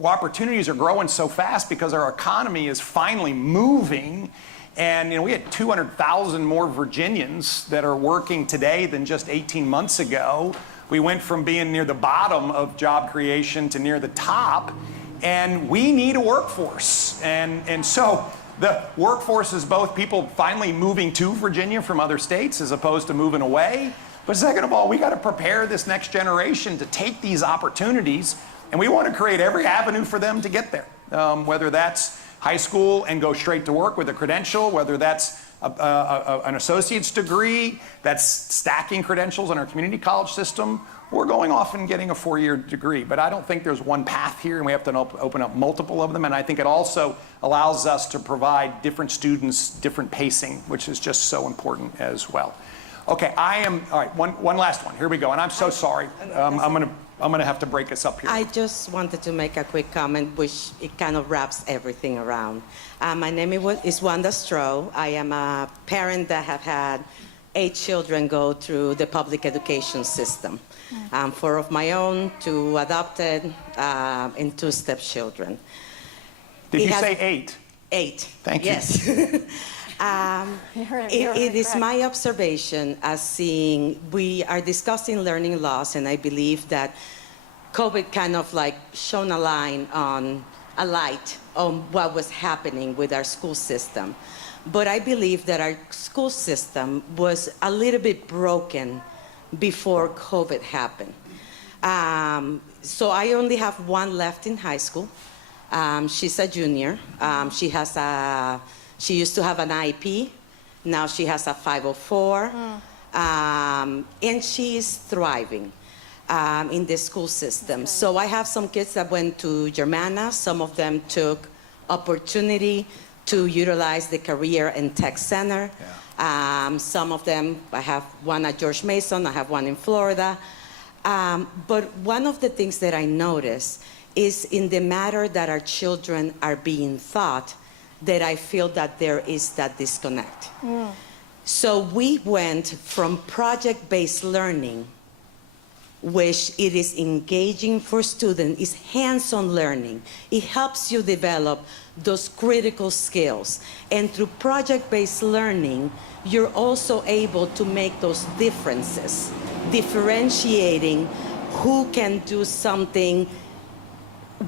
opportunities are growing so fast because our economy is finally moving. And we had 200,000 more Virginians that are working today than just 18 months ago. We went from being near the bottom of job creation to near the top, and we need a workforce. And so the workforce is both people finally moving to Virginia from other states as opposed to moving away. But second of all, we got to prepare this next generation to take these opportunities, and we want to create every avenue for them to get there, whether that's high school and go straight to work with a credential, whether that's an associate's degree, that's stacking credentials in our community college system, or going off and getting a 4-year degree. But I don't think there's one path here, and we have to open up multiple of them. And I think it also allows us to provide different students different pacing, which is just so important as well. Okay, all right, one last one. Here we go, and I'm so sorry. I'm gonna have to break us up here. I just wanted to make a quick comment, which it kind of wraps everything around. My name is Wanda Stroh. I am a parent that have had 8 children go through the public education system. 4 of my own, 2 adopted, and 2 stepchildren. Did you say 8? 8. Thank you. Yes. It is my observation as seeing we are discussing learning loss, and I believe that COVID kind of like shone a light on what was happening with our school system. But I believe that our school system was a little bit broken before COVID happened. So I only have 1 left in high school. She's a junior. She used to have an IEP. Now she has a 504. And she is thriving in the school system. So I have some kids that went to Germana. Some of them took opportunity to utilize the Career and Tech Center. Yeah. Some of them, I have one at George Mason, I have one in Florida. But one of the things that I noticed is in the matter that our children are being taught that I feel that there is that disconnect. So we went from project-based learning, which it is engaging for students, is hands-on learning. It helps you develop those critical skills. And through project-based learning, you're also able to make those differences, differentiating who can do something.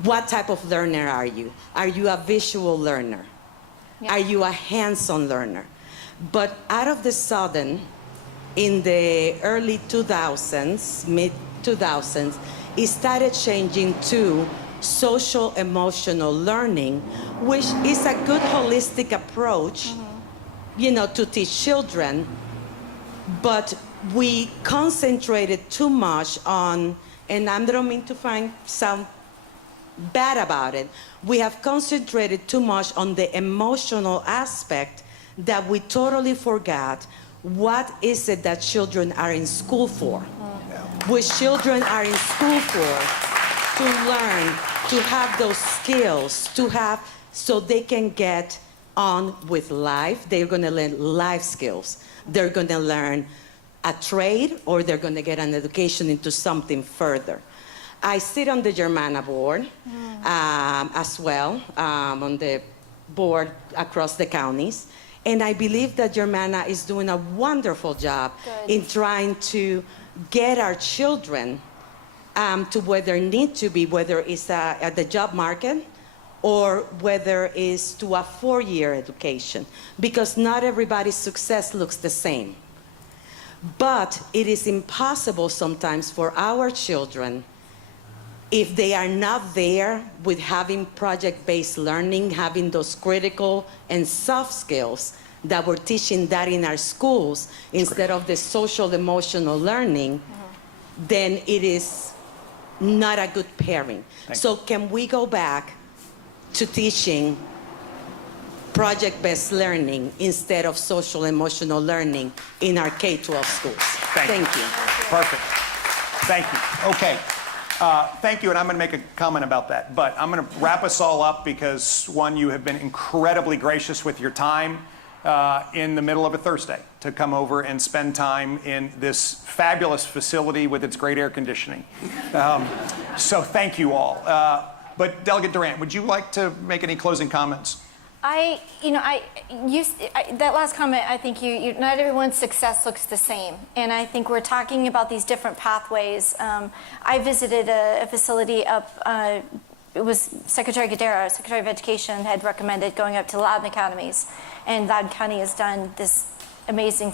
What type of learner are you? Are you a visual learner? Are you a hands-on learner? But out of the sudden, in the early 2000s, mid-2000s, it started changing to social emotional learning, which is a good holistic approach, to teach children. But we concentrated too much on, and I don't mean to sound bad about it, we have concentrated too much on the emotional aspect that we totally forgot what is it that children are in school for. Which children are in school for to learn, to have those skills, so they can get on with life. They're going to learn life skills. They're going to learn a trade, or they're going to get an education into something further. I sit on the Germana board as well, on the board across the counties. And I believe that Germana is doing a wonderful job in trying to get our children to where they need to be, whether it's at the job market or whether it's to a 4-year education, because not everybody's success looks the same. But it is impossible sometimes for our children, if they are not there with having project-based learning, having those critical and soft skills, that we're teaching that in our schools instead of the social emotional learning, then it is not a good pairing. So can we go back to teaching project-based learning instead of social emotional learning in our K-12 schools? Thank you. Perfect. Thank you. Okay. Thank you, and I'm going to make a comment about that. But I'm going to wrap us all up because, one, you have been incredibly gracious with your time in the middle of a Thursday to come over and spend time in this fabulous facility with its great air conditioning. So thank you all. But Delegate Durant, would you like to make any closing comments? That last comment, I think not everyone's success looks the same. And I think we're talking about these different pathways. I visited a facility up, it was Secretary Guerrero, Secretary of Education, had recommended going up to Loudoun academies. And Loudoun County has done this amazing,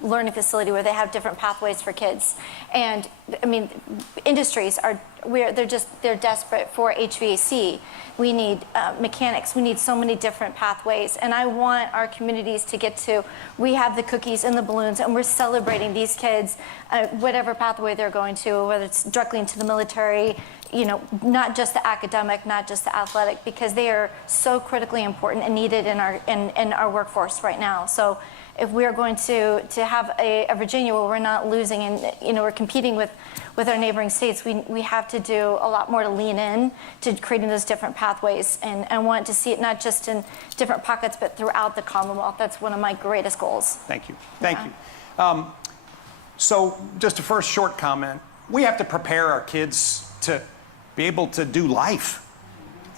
learning facility where they have different pathways for kids. And I mean, industries they're desperate for HVAC. We need mechanics. We need so many different pathways. And I want our communities to get to, we have the cookies and the balloons, and we're celebrating these kids, whatever pathway they're going to, whether it's directly into the military, not just the academic, not just the athletic, because they are so critically important and needed in our workforce right now. So if we're going to have a Virginia where we're not losing and we're competing with our neighboring states, we have to do a lot more to lean in to creating those different pathways. And I want to see it not just in different pockets, but throughout the Commonwealth. That's one of my greatest goals. Thank you. Thank you. So just a first short comment. We have to prepare our kids to be able to do life.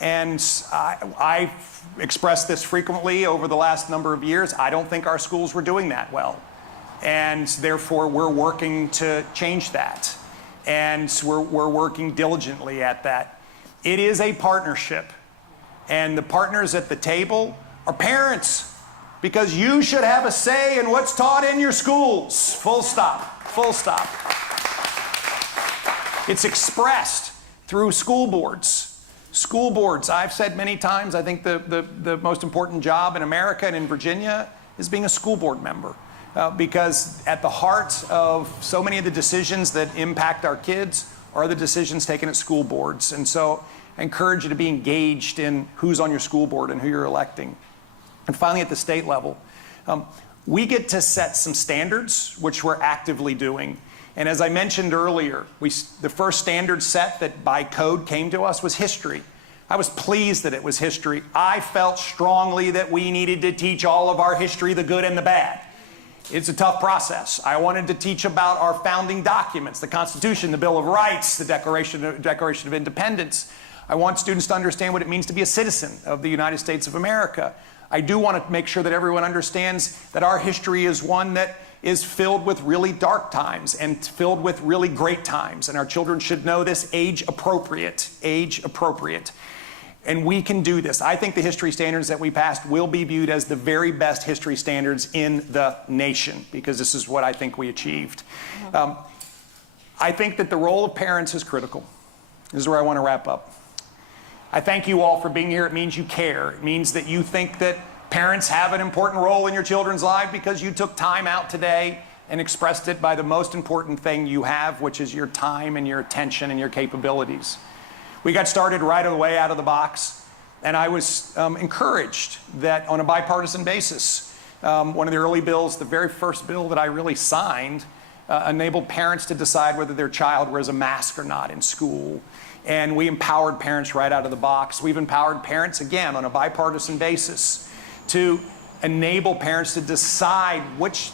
And I've expressed this frequently over the last number of years. I don't think our schools were doing that well. And therefore, we're working to change that. And we're working diligently at that. It is a partnership. And the partners at the table are parents, because you should have a say in what's taught in your schools. Full stop. Full stop. It's expressed through school boards. School boards, I've said many times, I think the most important job in America and in Virginia is being a school board member. Because at the heart of so many of the decisions that impact our kids are the decisions taken at school boards. And so I encourage you to be engaged in who's on your school board and who you're electing. And finally, at the state level, we get to set some standards, which we're actively doing. And as I mentioned earlier, the first standard set that by code came to us was history. I was pleased that it was history. I felt strongly that we needed to teach all of our history, the good and the bad. It's a tough process. I wanted to teach about our founding documents, the Constitution, the Bill of Rights, the Declaration of Independence. I want students to understand what it means to be a citizen of the United States of America. I do want to make sure that everyone understands that our history is one that is filled with really dark times and filled with really great times. And our children should know this, age appropriate. And we can do this. I think the history standards that we passed will be viewed as the very best history standards in the nation, because this is what I think we achieved. I think that the role of parents is critical. This is where I want to wrap up. I thank you all for being here. It means you care. It means that you think that parents have an important role in your children's life because you took time out today and expressed it by the most important thing you have, which is your time and your attention and your capabilities. We got started right away out of the box, and I was encouraged that on a bipartisan basis, one of the early bills, the very first bill that I really signed, enabled parents to decide whether their child wears a mask or not in school. And we empowered parents right out of the box. We've empowered parents, again, on a bipartisan basis, to enable parents to decide which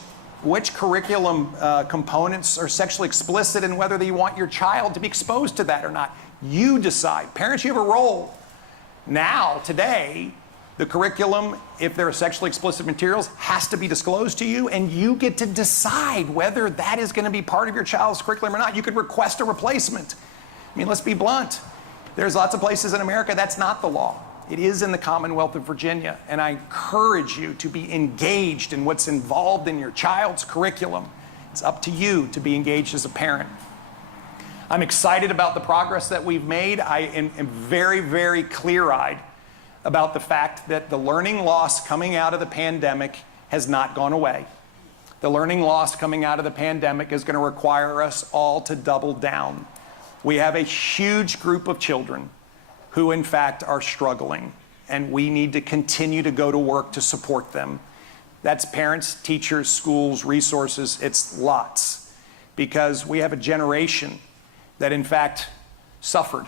curriculum components are sexually explicit and whether you want your child to be exposed to that or not. You decide. Parents, you have a role. Now, today, the curriculum, if there are sexually explicit materials, has to be disclosed to you, and you get to decide whether that is going to be part of your child's curriculum or not. You could request a replacement. I mean, let's be blunt. There's lots of places in America that's not the law. It is in the Commonwealth of Virginia, and I encourage you to be engaged in what's involved in your child's curriculum. It's up to you to be engaged as a parent. I'm excited about the progress that we've made. I am very, very clear-eyed about the fact that the learning loss coming out of the pandemic has not gone away. The learning loss coming out of the pandemic is going to require us all to double down. We have a huge group of children who, in fact, are struggling, and we need to continue to go to work to support them. That's parents, teachers, schools, resources. It's lots, because we have a generation that, in fact, suffered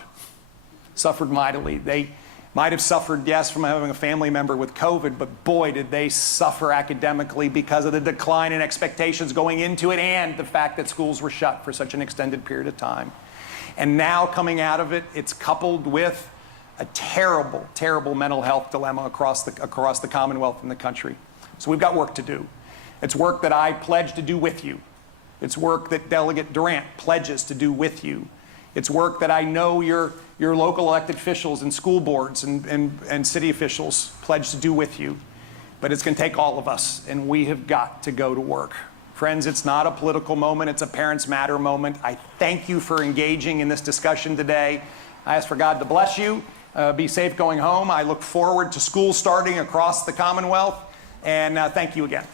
mightily. They might have suffered, yes, from having a family member with COVID, but boy, did they suffer academically because of the decline in expectations going into it and the fact that schools were shut for such an extended period of time. And now coming out of it, it's coupled with a terrible, terrible mental health dilemma across the Commonwealth and the country. So we've got work to do. It's work that I pledge to do with you. It's work that Delegate Durant pledges to do with you. It's work that I know your local elected officials and school boards and city officials pledge to do with you. But it's going to take all of us, and we have got to go to work. Friends, it's not a political moment. It's a Parents Matter moment. I thank you for engaging in this discussion today. I ask for God to bless you. Be safe going home. I look forward to school starting across the Commonwealth. And thank you again.